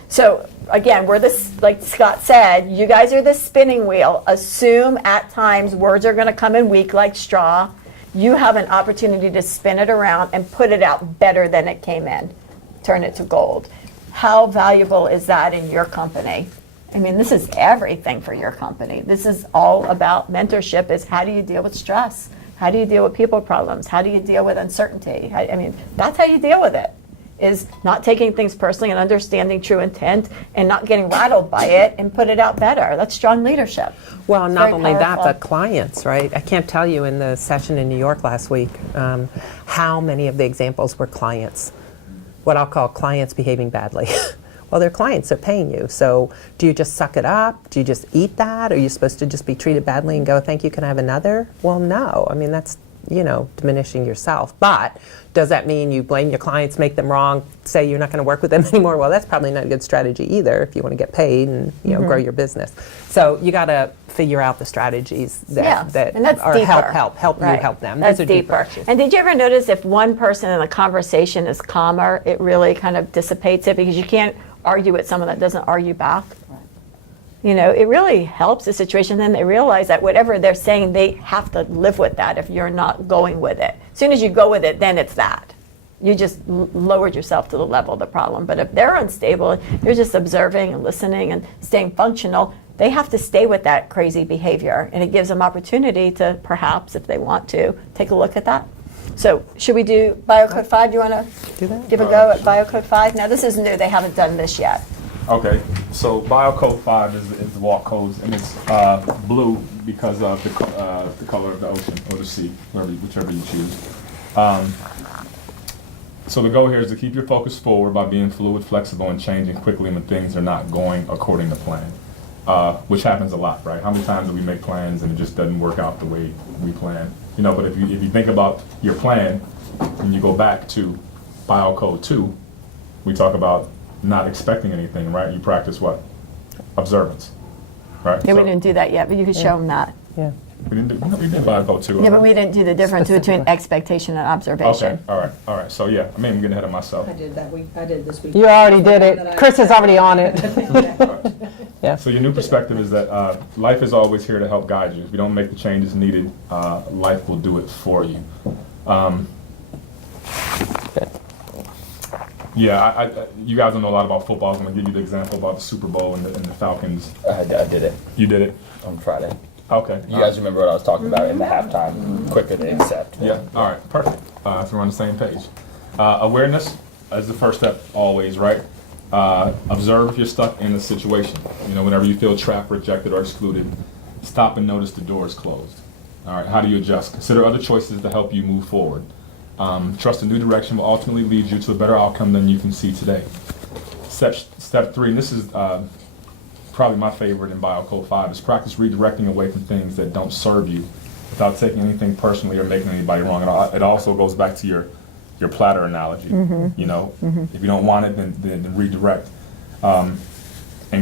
So again, we're this, like Scott said, you guys are the spinning wheel. Assume at times words are going to come in weak like straw. You have an opportunity to spin it around and put it out better than it came in. Turn it to gold. How valuable is that in your company? I mean, this is everything for your company. This is all about mentorship, is how do you deal with stress? How do you deal with people problems? How do you deal with uncertainty? I mean, that's how you deal with it, is not taking things personally and understanding true intent and not getting rattled by it and put it out better. That's strong leadership. Well, It's not very only that, powerful. but clients, right? I can't tell you in the session in New York last week how many of the examples were clients, what I'll call clients behaving badly. Well, they're clients, they're paying you. So do you just suck it up? Do you just eat that? Are you supposed to just be treated badly and go, thank you, can I have another? Well, no. I mean, that's, diminishing yourself. But does that mean you blame your clients, make them wrong, say you're not going to work with them anymore? Well, that's probably not a good strategy either if you want to get paid and, grow your business. So you got to figure out the strategies that and that's are deeper. help Right. you help them. That's Those are deeper. issues. And did you ever notice if one person in the conversation is calmer, it really kind of dissipates it, because you can't argue with someone that doesn't argue back? It really helps the situation. Then they realize that whatever they're saying, they have to live with that if you're not going with it. As soon as you go with it, then it's that. You just lowered yourself to the level of the problem. But if they're unstable, you're just observing and listening and staying functional, they have to stay with that crazy behavior. And it gives them opportunity to perhaps, if they want to, take a look at that. So should we do Biocode 5? Do you want to Do that? give a go at Biocode 5? Now this is new. They haven't done this yet. Okay, so Biocode 5 is the walk codes, and it's blue because of the color of the ocean or the sea, whichever you choose. So the goal here is to keep your focus forward by being fluid, flexible, and changing quickly when things are not going according to plan, which happens a lot, right? How many times do we make plans and it just doesn't work out the way we plan? But if you think about your plan, and you go back to Biocode 2, we talk about not expecting anything, right? You practice what? Observance, right? Yeah, we So- didn't do that yet, but you could show them that. Yeah. We did Biocode 2. Yeah, but right? we didn't do the difference between expectation and observation. Okay, all right. So yeah, I mean, I'm getting ahead of myself. I did that week. I did this week. You already did it. Chris is already on it. Yeah. So your new perspective is that life is always here to help guide you. If you don't make the changes needed, life will do it for you. Yeah, you guys don't know a lot about football. I'm going to give you the example about the Super Bowl and the Falcons. I did it You did it? on Friday. Okay. You guys remember what I was talking about in the halftime? Quicker to accept. Yeah, all right, perfect. So we're on the same page. Awareness is the first step always, right? Observe if you're stuck in a situation. Whenever you feel trapped, rejected, or excluded, stop and notice the door is closed. All right, how do you adjust? Consider other choices to help you move forward. Trust a new direction will ultimately lead you to a better outcome than you can see today. Step 3, and this is probably my favorite in Biocode 5, is practice redirecting away from things that don't serve you without taking anything personally or making anybody wrong. It also goes back to your platter analogy. You know, if you don't want it, then redirect and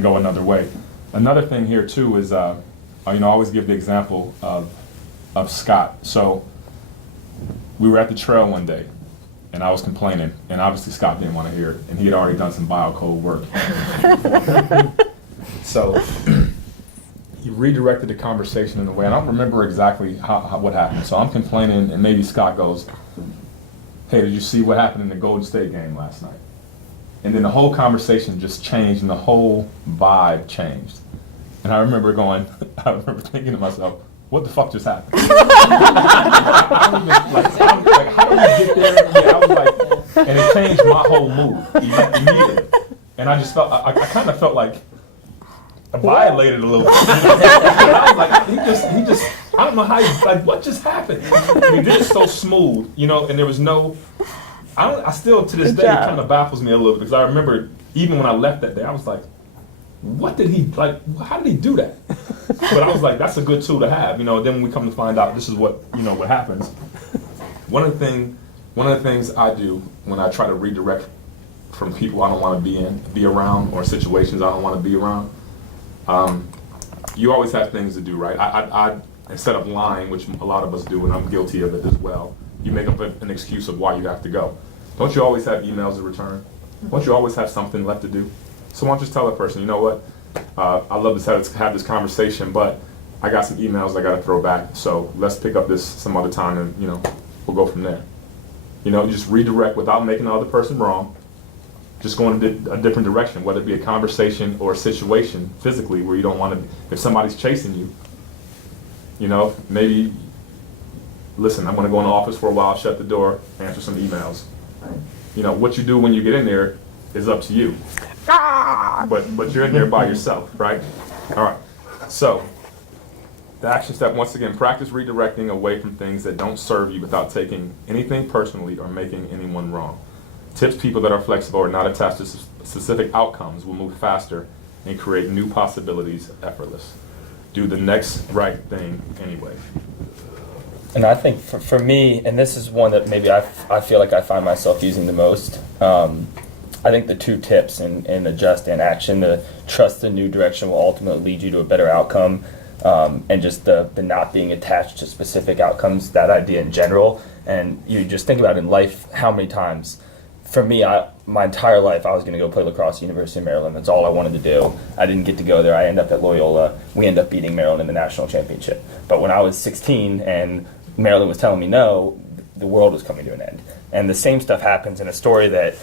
go another way. Another thing here too is, I always give the example of Scott. So we were at the trail one day, and I was complaining, and obviously Scott didn't want to hear it, and he had already done some biocode work. So he redirected the conversation in a way, and I don't remember exactly what happened. So I'm complaining, and maybe Scott goes, "Hey, did you see what happened in the Golden State game last night?" And then the whole conversation just changed, and the whole vibe changed. And I remember thinking to myself, what the fuck just happened? How do we get there? Yeah, I was like, and it changed my whole mood immediately. And I just felt, I kind of felt like I violated a little bit. I was like, he just, I don't know how what just happened? He did it so smooth, and there was no, I still to this day, it kind of baffles me a little bit, because I remember even when I left that day, I was like, what did he, how did he do that? But I was like, that's a good tool to have, then when we come to find out this is what, what happens. One of the things I do when I try to redirect from people I don't want to be around, or situations I don't want to be around, you always have things to do, right? I instead of lying, which a lot of us do, and I'm guilty of it as well, you make up an excuse of why you have to go. Don't you always have emails to return? Don't you always have something left to do? So why don't you just tell a person, you know what, I'd love to have this conversation, but I got some emails I got to throw back, so let's pick up this some other time, and we'll go from there. Just redirect without making the other person wrong. Just going in a different direction, whether it be a conversation or a situation physically where you don't want to, if somebody's chasing you, maybe, listen, I'm going to go in the office for a while, shut the door, answer some emails. What you do when you get in there is up to you. But you're in there by yourself, right? All right. So the action step, once again, practice redirecting away from things that don't serve you without taking anything personally or making anyone wrong. Tips: people that are flexible or not attached to specific outcomes will move faster and create new possibilities effortless. Do the next right thing anyway. And I think for me, and this is one that maybe I feel like I find myself using the most, I think the two tips in adjust and action, the trust the new direction will ultimately lead you to a better outcome, and just the not being attached to specific outcomes, that idea in general. And you just think about in life, how many times, for me, my entire life, I was going to go play lacrosse at University of Maryland. That's all I wanted to do. I didn't get to go there. I ended up at Loyola. We ended up beating Maryland in the national championship. But when I was 16 and Maryland was telling me no, the world was coming to an end. And the same stuff happens in a story that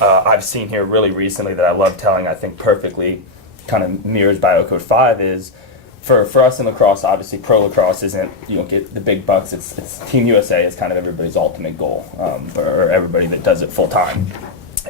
I've seen here really recently that I love telling, I think perfectly kind of mirrors Biocode 5 is, for us in lacrosse, obviously pro lacrosse isn't, you don't get the big bucks. It's Team USA is kind of everybody's ultimate goal, or everybody that does it full time.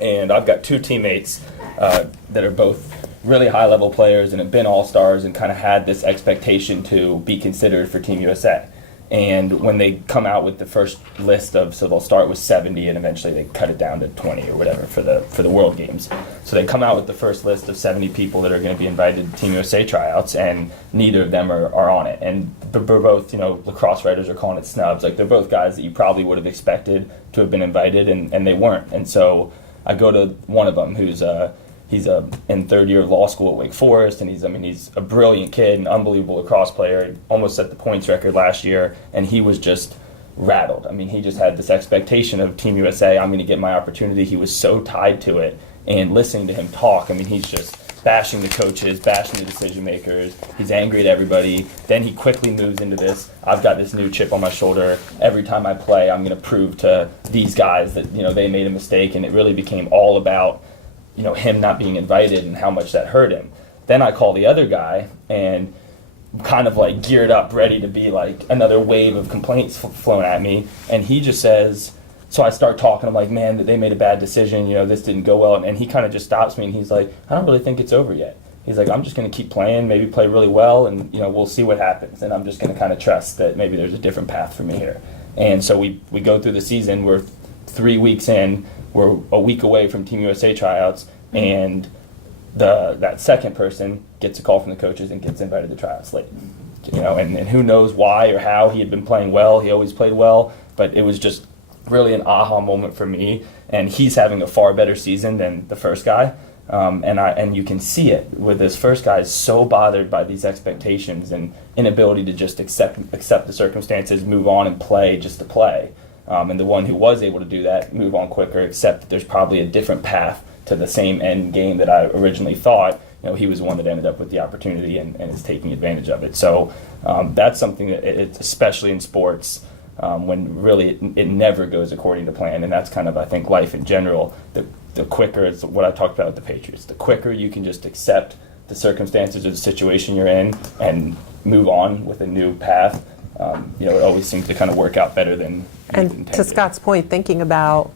And I've got two teammates that are both really high level players and have been all-stars and kind of had this expectation to be considered for Team USA. And when they come out with the first list of, so they'll start with 70 and eventually they cut it down to 20 or whatever for the World Games. So they come out with the first list of 70 people that are going to be invited to Team USA tryouts, and neither of them are on it. And they're both, lacrosse writers are calling it snubs. Like, they're both guys that you probably would have expected to have been invited, and they weren't. And so I go to one of them who's he's in third year of law school at Wake Forest, and he's a brilliant kid, an unbelievable lacrosse player. He almost set the points record last year, and he was just rattled. I mean, he just had this expectation of Team USA, I'm going to get my opportunity. He was so tied to it, and listening to him talk, he's just bashing the coaches, bashing the decision makers. He's angry at everybody. Then he quickly moves into this, I've got this new chip on my shoulder. Every time I play, I'm going to prove to these guys that, they made a mistake, and it really became all about him not being invited and how much that hurt him. Then I call the other guy and kind of like geared up, ready to be like another wave of complaints flown at me. And he just says, so I start talking, I'm like, man, they made a bad decision, this didn't go well. And he kind of just stops me and he's like, I don't really think it's over yet. He's like, I'm just going to keep playing, maybe play really well, and we'll see what happens. And I'm just going to kind of trust that maybe there's a different path for me here. And so we go through the season, we're 3 weeks in, we're a week away from Team USA tryouts, and that second person gets a call from the coaches and gets invited to tryouts late. and who knows why or how. He had been playing well. He always played well, but it was just really an aha moment for me. And he's having a far better season than the first guy. And you can see it with this first guy is so bothered by these expectations and inability to just accept the circumstances, move on and play just to play. And the one who was able to do that, move on quicker, accept that there's probably a different path to the same end game that I originally thought. He was the one that ended up with the opportunity and is taking advantage of it. So that's something that, especially in sports, when really it never goes according to plan, and that's kind of, I think, life in general. The quicker, it's what I talked about with the Patriots, the quicker you can just accept the circumstances or the situation you're in and move on with a new path, it always seems to kind of work out better than And to Scott's point, thinking about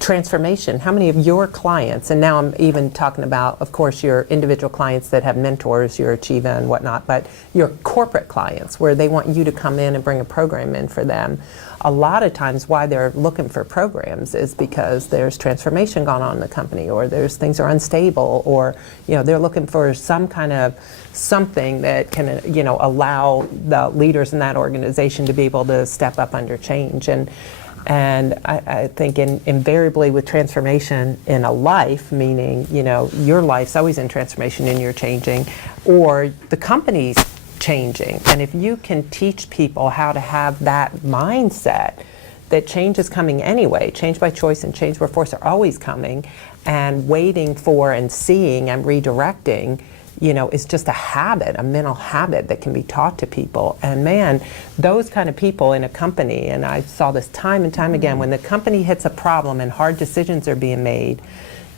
transformation, how many of your clients, and now I'm even talking about, of course, your individual clients that have mentors, your Achieva and whatnot, but your corporate clients where they want you to come in and bring a program in for them. A lot of times why they're looking for programs is because there's transformation going on in the company, or there's things are unstable, or they're looking for some kind of something that can allow the leaders in that organization to be able to step up under change. And I think invariably with transformation in a life, meaning, your life's always in transformation and you're changing, or the company's changing. And if you can teach people how to have that mindset that change is coming anyway, change by choice and change by force are always coming, and waiting for and seeing and redirecting, is just a habit, a mental habit that can be taught to people. And man, those kind of people in a company, and I saw this time and time again, when the company hits a problem and hard decisions are being made,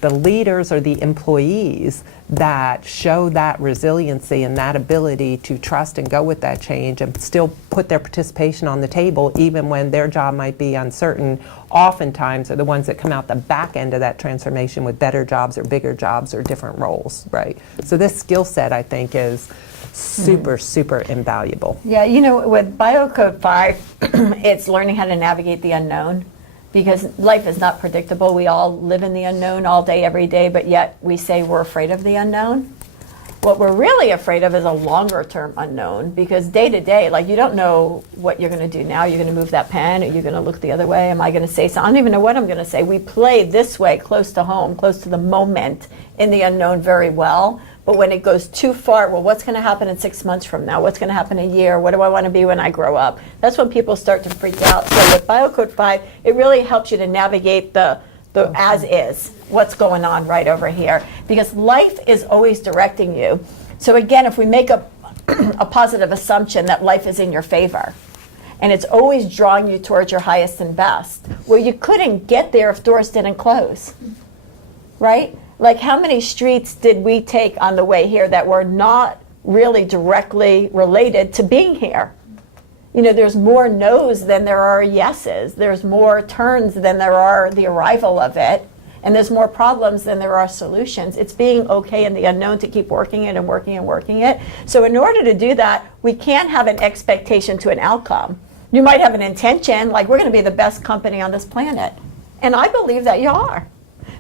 the leaders or the employees that show that resiliency and that ability to trust and go with that change and still put their participation on the table even when their job might be uncertain, oftentimes are the ones that come out the back end of that transformation with better jobs or bigger jobs or different roles, right? So this skill set, I think, is super, super invaluable. Yeah, with BioCode 5, it's learning how to navigate the unknown. Because life is not predictable. We all live in the unknown all day, every day, but yet we say we're afraid of the unknown. What we're really afraid of is a longer term unknown, because day to day, like, you don't know what you're going to do now. You're going to move that pen, or you're going to look the other way. Am I going to say something? I don't even know what I'm going to say. We play this way, close to home, close to the moment in the unknown very well. But when it goes too far, well, what's going to happen in 6 months from now? What's going to happen in a year? What do I want to be when I grow up? That's when people start to freak out. So with BioCode 5, it really helps you to navigate the as is, what's going on right over here. Because life is always directing you. So again, if we make a positive assumption that life is in your favor, and it's always drawing you towards your highest and best, well, you couldn't get there if doors didn't close, right? Like, how many streets did we take on the way here that were not really directly related to being here? There's more no's than there are yeses. There's more turns than there are the arrival of it. And there's more problems than there are solutions. It's being okay in the unknown to keep working it and working and working it. So in order to do that, we can't have an expectation to an outcome. You might have an intention, like, we're going to be the best company on this planet. And I believe that you are.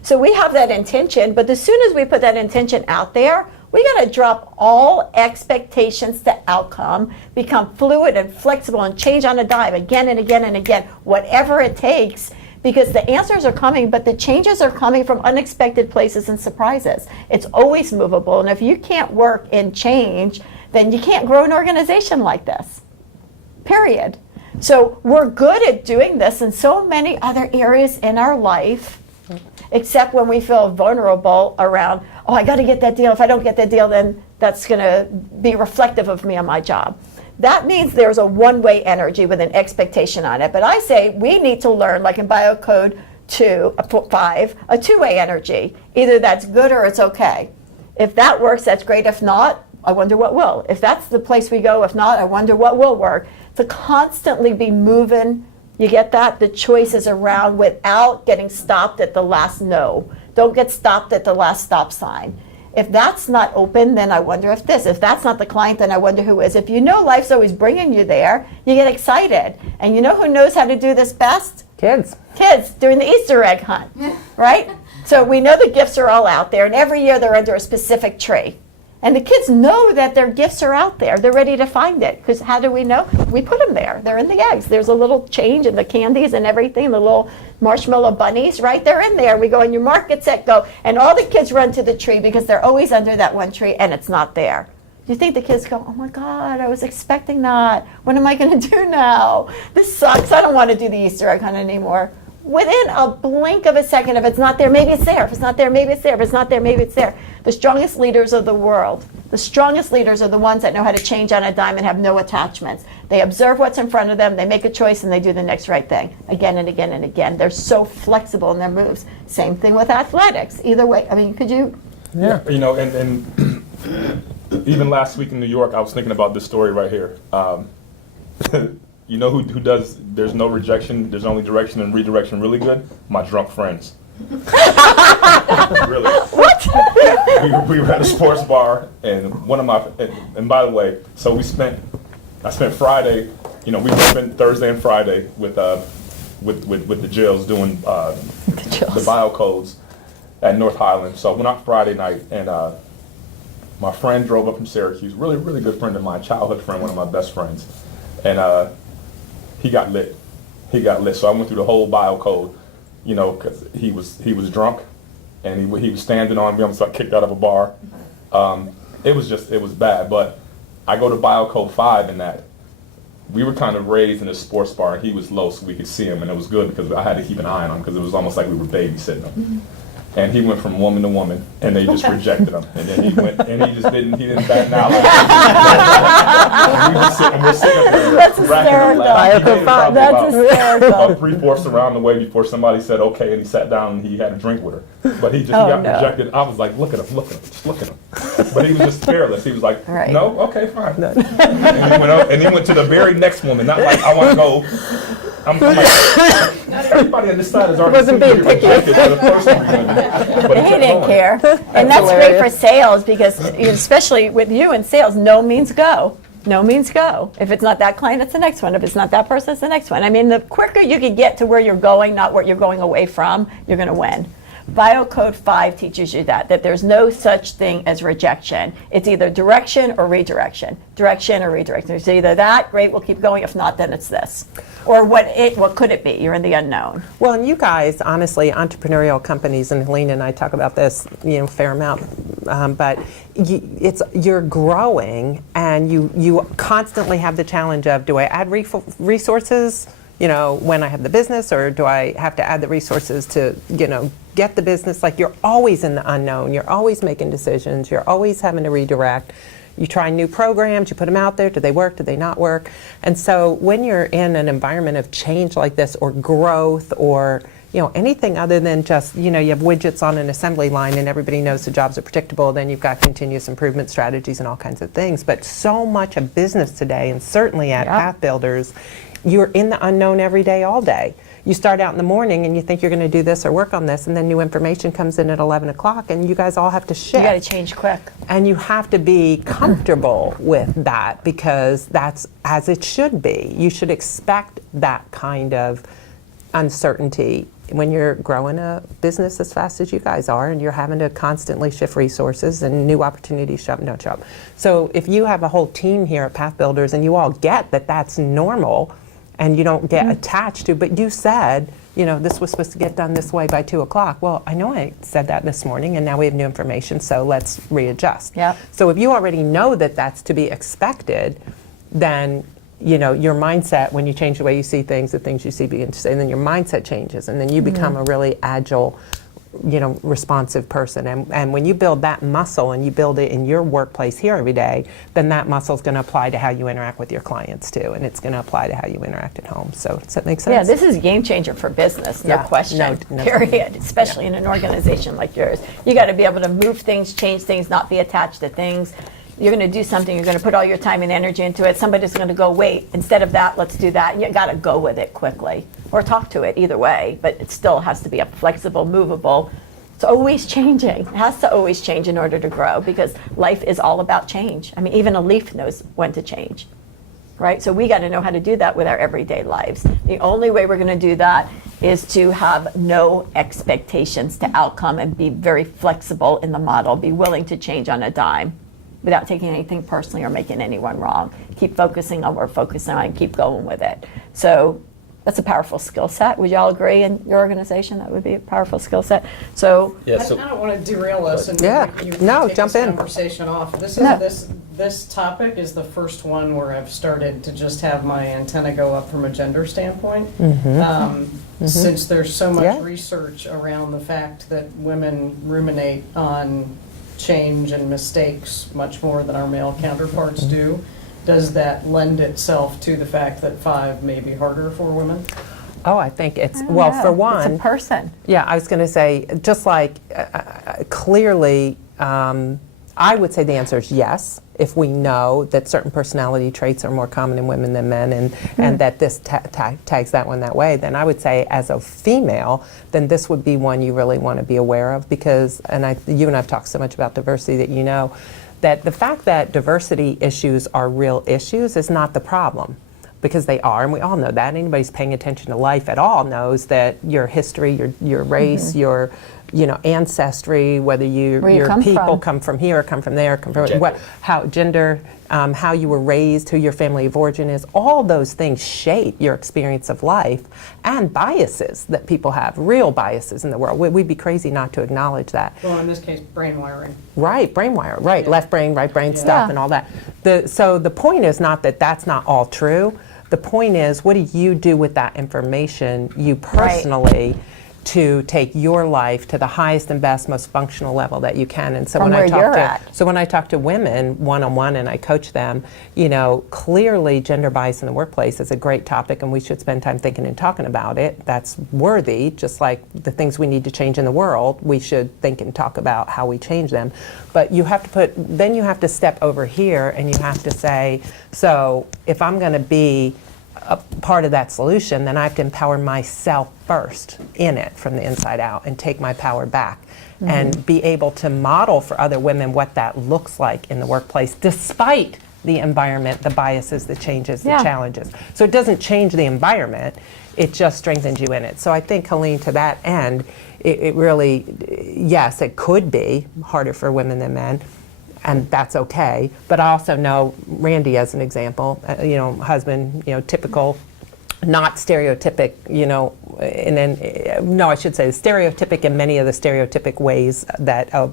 So we have that intention, but as soon as we put that intention out there, we got to drop all expectations to outcome, become fluid and flexible, and change on a dime again and again and again, whatever it takes, because the answers are coming, but the changes are coming from unexpected places and surprises. It's always movable, and if you can't work in change, then you can't grow an organization like this, period. So we're good at doing this in so many other areas in our life, except when we feel vulnerable around, oh, I got to get that deal. If I don't get that deal, then that's going to be reflective of me on my job. That means there's a one-way energy with an expectation on it. But I say we need to learn, like in BioCode 5, a two-way energy. Either that's good or it's okay. If that works, that's great. If not, I wonder what will. If that's the place we go, if not, I wonder what will work. To constantly be moving. You get that? The choices around without getting stopped at the last no. Don't get stopped at the last stop sign. If that's not open, then I wonder if this. If that's not the client, then I wonder who is. If you know life's always bringing you there, you get excited. And you know who knows how to do this best? Kids. Kids during the Easter egg hunt, right? So we know the gifts are all out there, and every year they're under a specific tree. And the kids know that their gifts are out there. They're ready to find it. Because how do we know? We put them there. They're in the eggs. There's a little change in the candies and everything, the little marshmallow bunnies, right? They're in there. We go on your mark, get set, go. And all the kids run to the tree because they're always under that one tree and it's not there. Do you think the kids go, oh my God, I was expecting that. What am I going to do now? This sucks. I don't want to do the Easter egg hunt anymore. Within a blink of a second, if it's not there, maybe it's there. If it's not there, maybe it's there. If it's not there, maybe it's there. The strongest leaders of the world, the strongest leaders are the ones that know how to change on a dime and have no attachments. They observe what's in front of them, they make a choice, and they do the next right thing again and again and again. They're so flexible in their moves. Same thing with athletics. Either way, I mean, could you? Yeah, you know, and even last week in New York, I was thinking about this story right here. You know who does, there's no rejection, there's only direction and redirection really good? My drunk friends. Really. What? We were at a sports bar, and one of my, and by the way, so I spent Friday, you know, we spent Thursday and Friday with the Jills doing the bio codes at North Highland. So I went out Friday night, and my friend drove up from Syracuse, really, really good friend of mine, childhood friend, one of my best friends. And he got lit. So I went through the whole bio code, you know, because he was drunk, and he was standing on me. I almost got kicked out of a bar. It was bad. But I go to bio code 5, and that we were kind of raised in a sports bar, and he was low, so we could see him, and it was good because I had to keep an eye on him because it was almost like we were babysitting him. And he went from woman to woman, and they just rejected him. And then he went, and he didn't bat an eye. And we're sitting there. That's hysterical. That's hysterical. About 3/4 around the way before somebody said okay, and he sat down and he had a drink with her. But he got rejected. I was like, look at him, just look at him. But he was just fearless. He was like, right. No, okay, fine. And he went to the very next woman, not like I want to go. I'm like, not everybody on this side is already Wasn't being picky. rejected for the first 3 women. But He didn't care. And that's great for sales because, especially with you in sales, no means go. No means go. If it's not that client, it's the next one. If it's not that person, it's the next one. I mean, the quicker you can get to where you're going, not what you're going away from, you're going to win. Biocode 5 teaches you that there's no such thing as rejection. It's either direction or redirection. Direction or redirection. It's either that, great, we'll keep going. If not, then it's this. Or what could it be? You're in the unknown. Well, and you guys, honestly, entrepreneurial companies, and Helena and I talk about this, you know, a fair amount, but you're growing, and you constantly have the challenge of, do I add resources, you know, when I have the business, or do I have to add the resources to, you know, get the business? Like, you're always in the unknown. You're always making decisions. You're always having to redirect. You try new programs, you put them out there. Do they work? Do they not work? And so when you're in an environment of change like this, or growth, or, you know, anything other than just, you know, you have widgets on an assembly line and everybody knows the jobs are predictable, then you've got continuous improvement strategies and all kinds of things. But so much of business today, and certainly at Path Builders, you're in the unknown every day, all day. You start out in the morning and you think you're going to do this or work on this, and then new information comes in at 11 o'clock, and you guys all have to shift. You got to change quick. And you have to be comfortable with that, because that's as it should be. You should expect that kind of uncertainty when you're growing a business as fast as you guys are, and you're having to constantly shift resources and new opportunities show up and don't show up. So if you have a whole team here at Path Builders and you all get that that's normal, and you don't get attached to, but you said, you know, this was supposed to get done this way by 2 o'clock. Well, I know I said that this morning, and now we have new information, so let's readjust. Yep. So if you already know that that's to be expected, then, you know, your mindset, when you change the way you see things, the things you see begin to say, and then your mindset changes, and then you become a really agile, you know, responsive person. And when you build that muscle and you build it in your workplace here every day, then that muscle is going to apply to how you interact with your clients too, and it's going to apply to how you interact at home. So does that make sense? Yeah, this is a game changer for business, no question, no period, especially in an organization like yours. You got to be able to move things, change things, not be attached to things. You're going to do something, you're going to put all your time and energy into it. Somebody's going to go, wait, instead of that, let's do that. You got to go with it quickly, or talk to it, either way, but it still has to be a flexible, movable. It's always changing. It has to always change in order to grow, because life is all about change. I mean, even a leaf knows when to change, right? So we got to know how to do that with our everyday lives. The only way we're going to do that is to have no expectations to outcome and be very flexible in the model, be willing to change on a dime. without taking anything personally or making anyone wrong. Keep focusing on what we're focusing on and keep going with it. So that's a powerful skill set. Would you all agree in your organization that would be a powerful skill set? So Yeah, I so don't want to derail us and Yeah. you No, take jump this in. conversation off. This No. is this topic is the first one where I've started to just have my antenna go up from a gender standpoint. Since there's so much Yeah. research around the fact that women ruminate on change and mistakes much more than our male counterparts do, does that lend itself to the fact that 5 may be harder for women? Oh, I think it's, well, for it's one. a person. Yeah, I was going to say, just like clearly, I would say the answer is yes, if we know that certain personality traits are more common in women than men, and that this tags that one that way, then I would say as a female, then this would be one you really want to be aware of, because, you and I have talked so much about diversity that you know, that the fact that diversity issues are real issues is not the problem. Because they are, and we all know that. Anybody who's paying attention to life at all knows that your history, your race, your ancestry, whether Where you your come people from. come from here, come from there, come from Gender. gender, how you were raised, who your family of origin is, all those things shape your experience of life, and biases that people have, real biases in the world. We'd be crazy not to acknowledge that. Well, in this case, brain wiring. Right, brain wire, right, Yeah. left brain, right brain stuff Yeah. and all that. So the point is not that that's not all true. The point is, what do you do with that information, you personally, to take your life to the highest and best, most functional level that you can? And so From when I where talk you're to at. so when I talk to women one-on-one and I coach them, clearly gender bias in the workplace is a great topic, and we should spend time thinking and talking about it. That's worthy, just like the things we need to change in the world. We should think and talk about how we change them. But you have to step over here and you have to say, so if I'm going to be a part of that solution, then I have to empower myself first in it from the inside out and take my power back and be able to model for other women what that looks like in the workplace, despite the environment, the biases, the changes, the Yeah. challenges. So it doesn't change the environment, it just strengthens you in it. So I think, Helene, to that end, it really, yes, it could be harder for women than men, and that's okay. But I also know Randy as an example, husband, typical, not stereotypic, I should say stereotypic in many of the stereotypic ways that a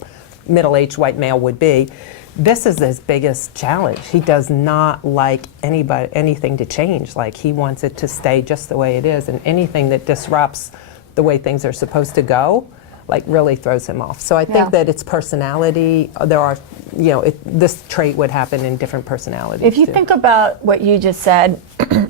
middle-aged white male would be. This is his biggest challenge. He does not like anything to change. Like, he wants it to stay just the way it is, and anything that disrupts the way things are supposed to go, really throws him off. So I think Yeah. that it's personality. There are, this trait would happen in different personalities. If you too. think about what you just said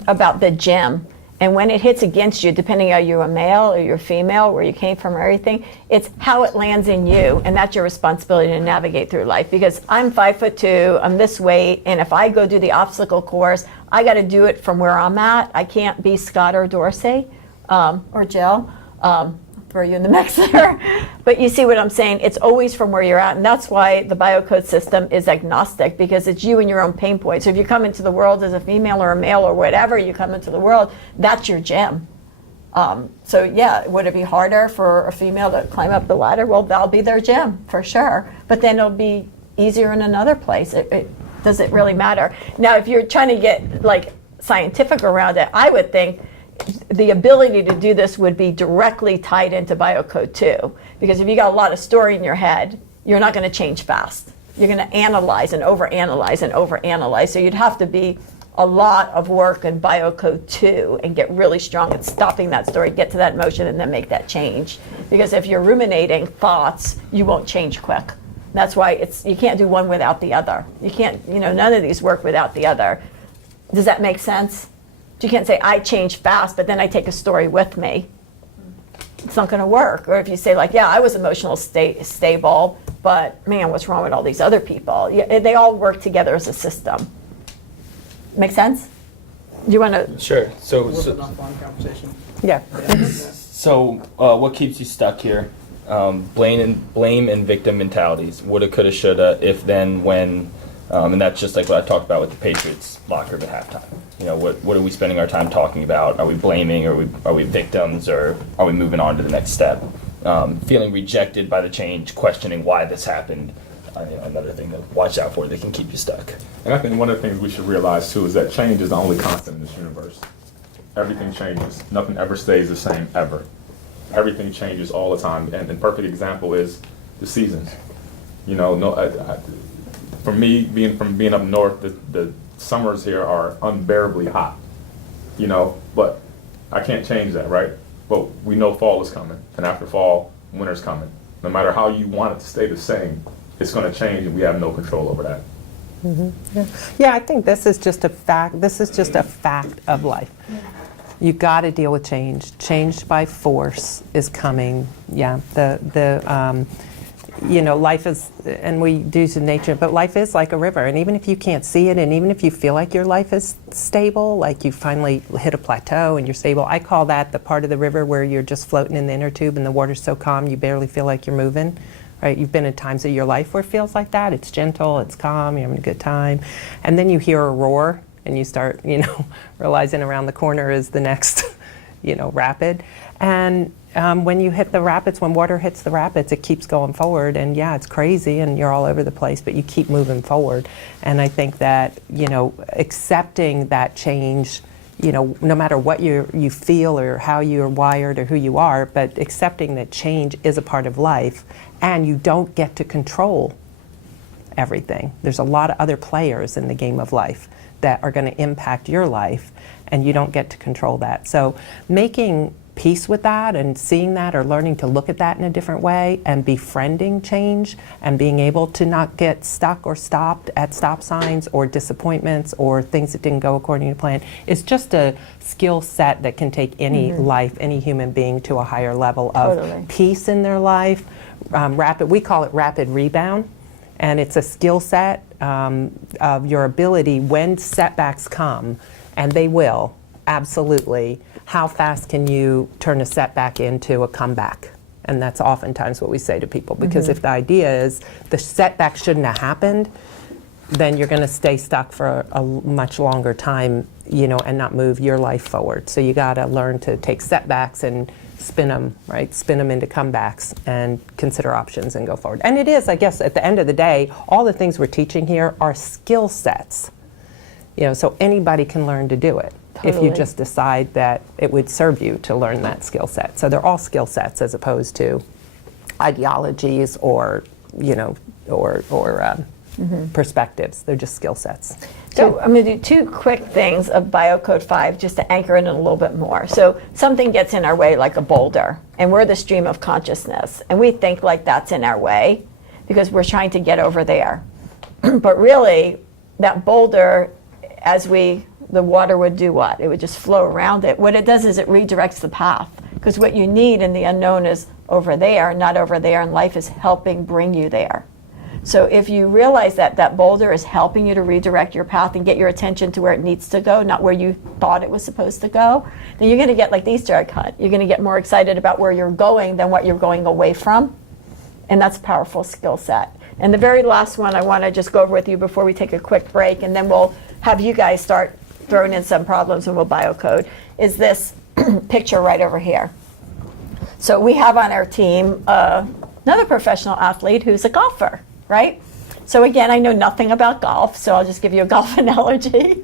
about the gym, and when it hits against you, depending on you're a male or you're female, where you came from or everything, it's how it lands in you, and that's your responsibility to navigate through life. Because I'm 5'2", I'm this weight, and if I go do the obstacle course, I got to do it from where I'm at. I can't be Scott or Dorsey or Jill. Throw you in the mix there. But you see what I'm saying? It's always from where you're at, and that's why the biocode system is agnostic, because it's you and your own pain points. So if you come into the world as a female or a male or whatever you come into the world, that's your gym. So yeah, would it be harder for a female to climb up the ladder? Well, that'll be their gym for sure. But then it'll be easier in another place. Does it really matter? Now, if you're trying to get scientific around it, I would think the ability to do this would be directly tied into biocode 2, because if you got a lot of story in your head, you're not going to change fast. You're going to analyze and overanalyze and overanalyze. So you'd have to be a lot of work in biocode 2 and get really strong at stopping that story, get to that emotion, and then make that change. Because if you're ruminating thoughts, you won't change quick. That's why you can't do one without the other. You can't, none of these work without the other. Does that make sense? You can't say, I change fast, but then I take a story with me. It's not going to work. Or if you say, I was emotional stable, but man, what's wrong with all these other people? Yeah, they all work together as a system. Make sense? Do you want to? Sure. So, Was it not fun conversation? Yeah. So, what keeps you stuck here? Blame and victim mentalities. Woulda, coulda, shoulda. If, then, when. And that's just like what I talked about with the Patriots locker room at halftime. What are we spending our time talking about? Are we blaming? Are we victims? Or are we moving on to the next step? Feeling rejected by the change, questioning why this happened. another thing to watch out for that can keep you stuck. And I think one of the things we should realize too is that change is the only constant in this universe. Everything changes. Nothing ever stays the same, ever. Everything changes all the time. And the perfect example is the seasons. You know, for me, being up north, the summers here are unbearably hot. You know, but I can't change that, right? But we know fall is coming, and after fall, winter's coming. No matter how you want it to stay the same, it's going to change, and we have no control over that. Yeah, I think this is just a fact. This is just a fact of life. You got to deal with change. Change by force is coming. Yeah, life is, and we do to nature, but life is like a river. And even if you can't see it, and even if you feel like your life is stable, like you finally hit a plateau and you're stable, I call that the part of the river where you're just floating in the inner tube and the water's so calm you barely feel like you're moving. Right? You've been in times of your life where it feels like that. It's gentle, it's calm, you're having a good time. And then you hear a roar and you start, realizing around the corner is the next, rapid. And when you hit the rapids, when water hits the rapids, it keeps going forward. And yeah, it's crazy and you're all over the place, but you keep moving forward. And I think that, accepting that change, no matter what you feel or how you're wired or who you are, but accepting that change is a part of life and you don't get to control everything. There's a lot of other players in the game of life that are going to impact your life and you don't get to control that. So making peace with that and seeing that or learning to look at that in a different way and befriending change and being able to not get stuck or stopped at stop signs or disappointments or things that didn't go according to plan is just a skill set that can take any life, any human being to a higher level of peace in their life. We call it rapid rebound, and it's a skill set of your ability when setbacks come, and they will, absolutely. How fast can you turn a setback into a comeback? And that's oftentimes what we say to people, because if the idea is the setback shouldn't have happened, then you're going to stay stuck for a much longer time, and not move your life forward. So you got to learn to take setbacks and spin them, right? Spin them into comebacks and consider options and go forward. And it is, I guess, at the end of the day, all the things we're teaching here are skill sets. So anybody can learn to do it. If you just decide that it would serve you to learn that skill set. So they're all skill sets as opposed to ideologies or perspectives. They're just skill sets. So I'm going to do two quick things of Biocode 5 just to anchor in it a little bit more. So something gets in our way like a boulder, and we're the stream of consciousness, and we think like that's in our way because we're trying to get over there. But really, that boulder, the water would do what? It would just flow around it. What it does is it redirects the path, because what you need in the unknown is over there, not over there, and life is helping bring you there. So if you realize that that boulder is helping you to redirect your path and get your attention to where it needs to go, not where you thought it was supposed to go, then you're going to get like the Easter egg hunt. You're going to get more excited about where you're going than what you're going away from. And that's a powerful skill set. And the very last one I want to just go over with you before we take a quick break, and then we'll have you guys start throwing in some problems and we'll biocode, is this picture right over here. So we have on our team another professional athlete who's a golfer, right? So again, I know nothing about golf, so I'll just give you a golf analogy.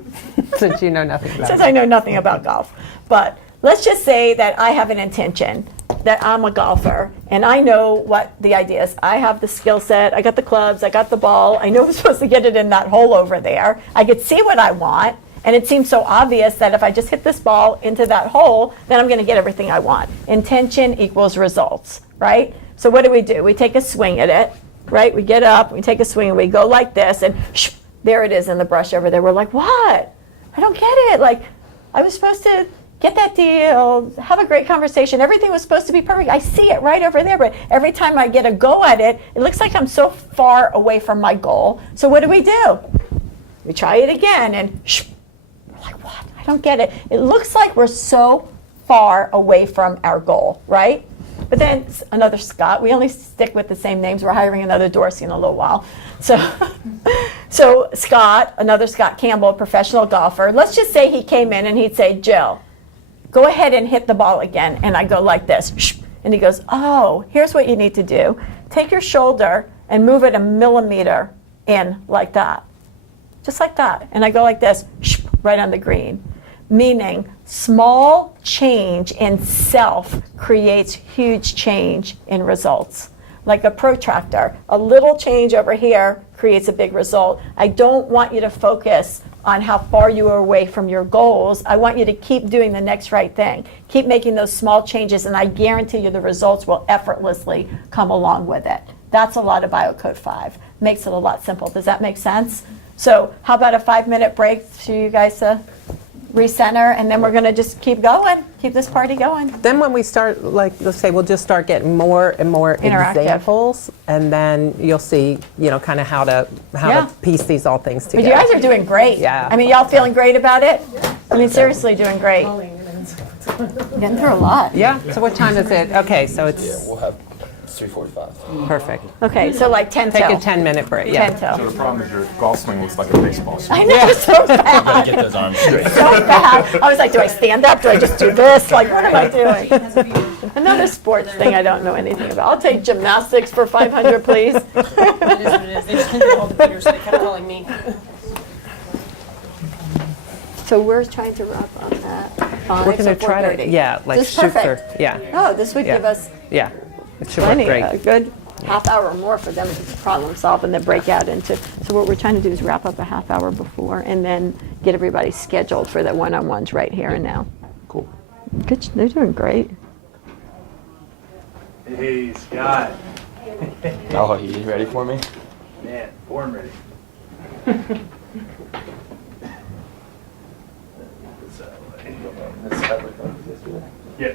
Since you know nothing about Since I know nothing about golf. But let's just say that I have an intention that I'm a golfer, and I know what the idea is. I have the skill set, I got the clubs, I got the ball, I know I'm supposed to get it in that hole over there. I could see what I want, and it seems so obvious that if I just hit this ball into that hole, then I'm going to get everything I want. Intention equals results, right? So what do? We take a swing at it, right? We get up, we take a swing, and we go like this, and there it is in the brush over there. We're like, what? I don't get it. Like, I was supposed to get that deal, have a great conversation. Everything was supposed to be perfect. I see it right over there, but every time I get a go at it, it looks like I'm so far away from my goal. So what do? We try it again, and we're like, what? I don't get it. It looks like we're so far away from our goal, right? But then another Scott, we only stick with the same names. We're hiring another Dorsey in a little while. So Scott, another Scott Campbell, professional golfer, let's just say he came in and he'd say, Jill, go ahead and hit the ball again. And I go like this. And he goes, oh, here's what you need to do. Take your shoulder and move it a millimeter in like that. Just like that. And I go like this, right on the green. Meaning, small change in self creates huge change in results. Like a protractor, a little change over here creates a big result. I don't want you to focus on how far you are away from your goals. I want you to keep doing the next right thing. Keep making those small changes, and I guarantee you the results will effortlessly come along with it. That's a lot of BioCode 5. Makes it a lot simple. Does that make sense? So how about a 5-minute break for you guys to recenter, and then we're going to just keep going, keep this party going. Then when we start, like, let's say we'll just start getting more and more Interactive. examples, and then you'll see, you know, kind of how to piece these all things But together. you guys are doing great. Yeah. I mean, y'all feeling great about it? I mean, seriously doing great. Getting through a lot. Yeah. So what time is it? Okay, so Yeah, it's we'll have 3:45. perfect. Okay, so like 10 Take till. a 10-minute break. Yeah. 10 till. So the problem is your golf swing looks like a baseball swing. I know, it's so Gotta bad. get those arms straight. So bad. I was like, do I stand up? Do I just do this? Like, what am I doing? Another sports thing I don't know anything about. I'll take gymnastics for 500, please. It is what it is. They just couldn't get hold of Peter, so they kept calling me. So we're trying to wrap up at 5 We're gonna or try 4:30. to, yeah, like This is shoot for, perfect. yeah, Oh, this would Yeah. give us yeah. It should work plenty, great. a good half hour or more for them to problem solve and then break out into. So what we're trying to do is wrap up a half hour before and then get everybody scheduled for the one-on-ones right here and now. Cool. Good, they're doing great. Hey, Scott. Oh, you ready for me? Man, born ready. Yeah.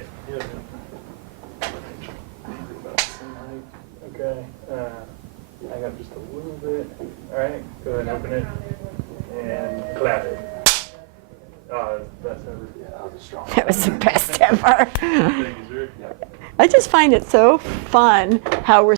Okay. I got just a little bit. All right. Go ahead and open it and clap it. That's ever. Yeah, that was strong. That was the best ever. Thank you, sir. I just find it so fun how we're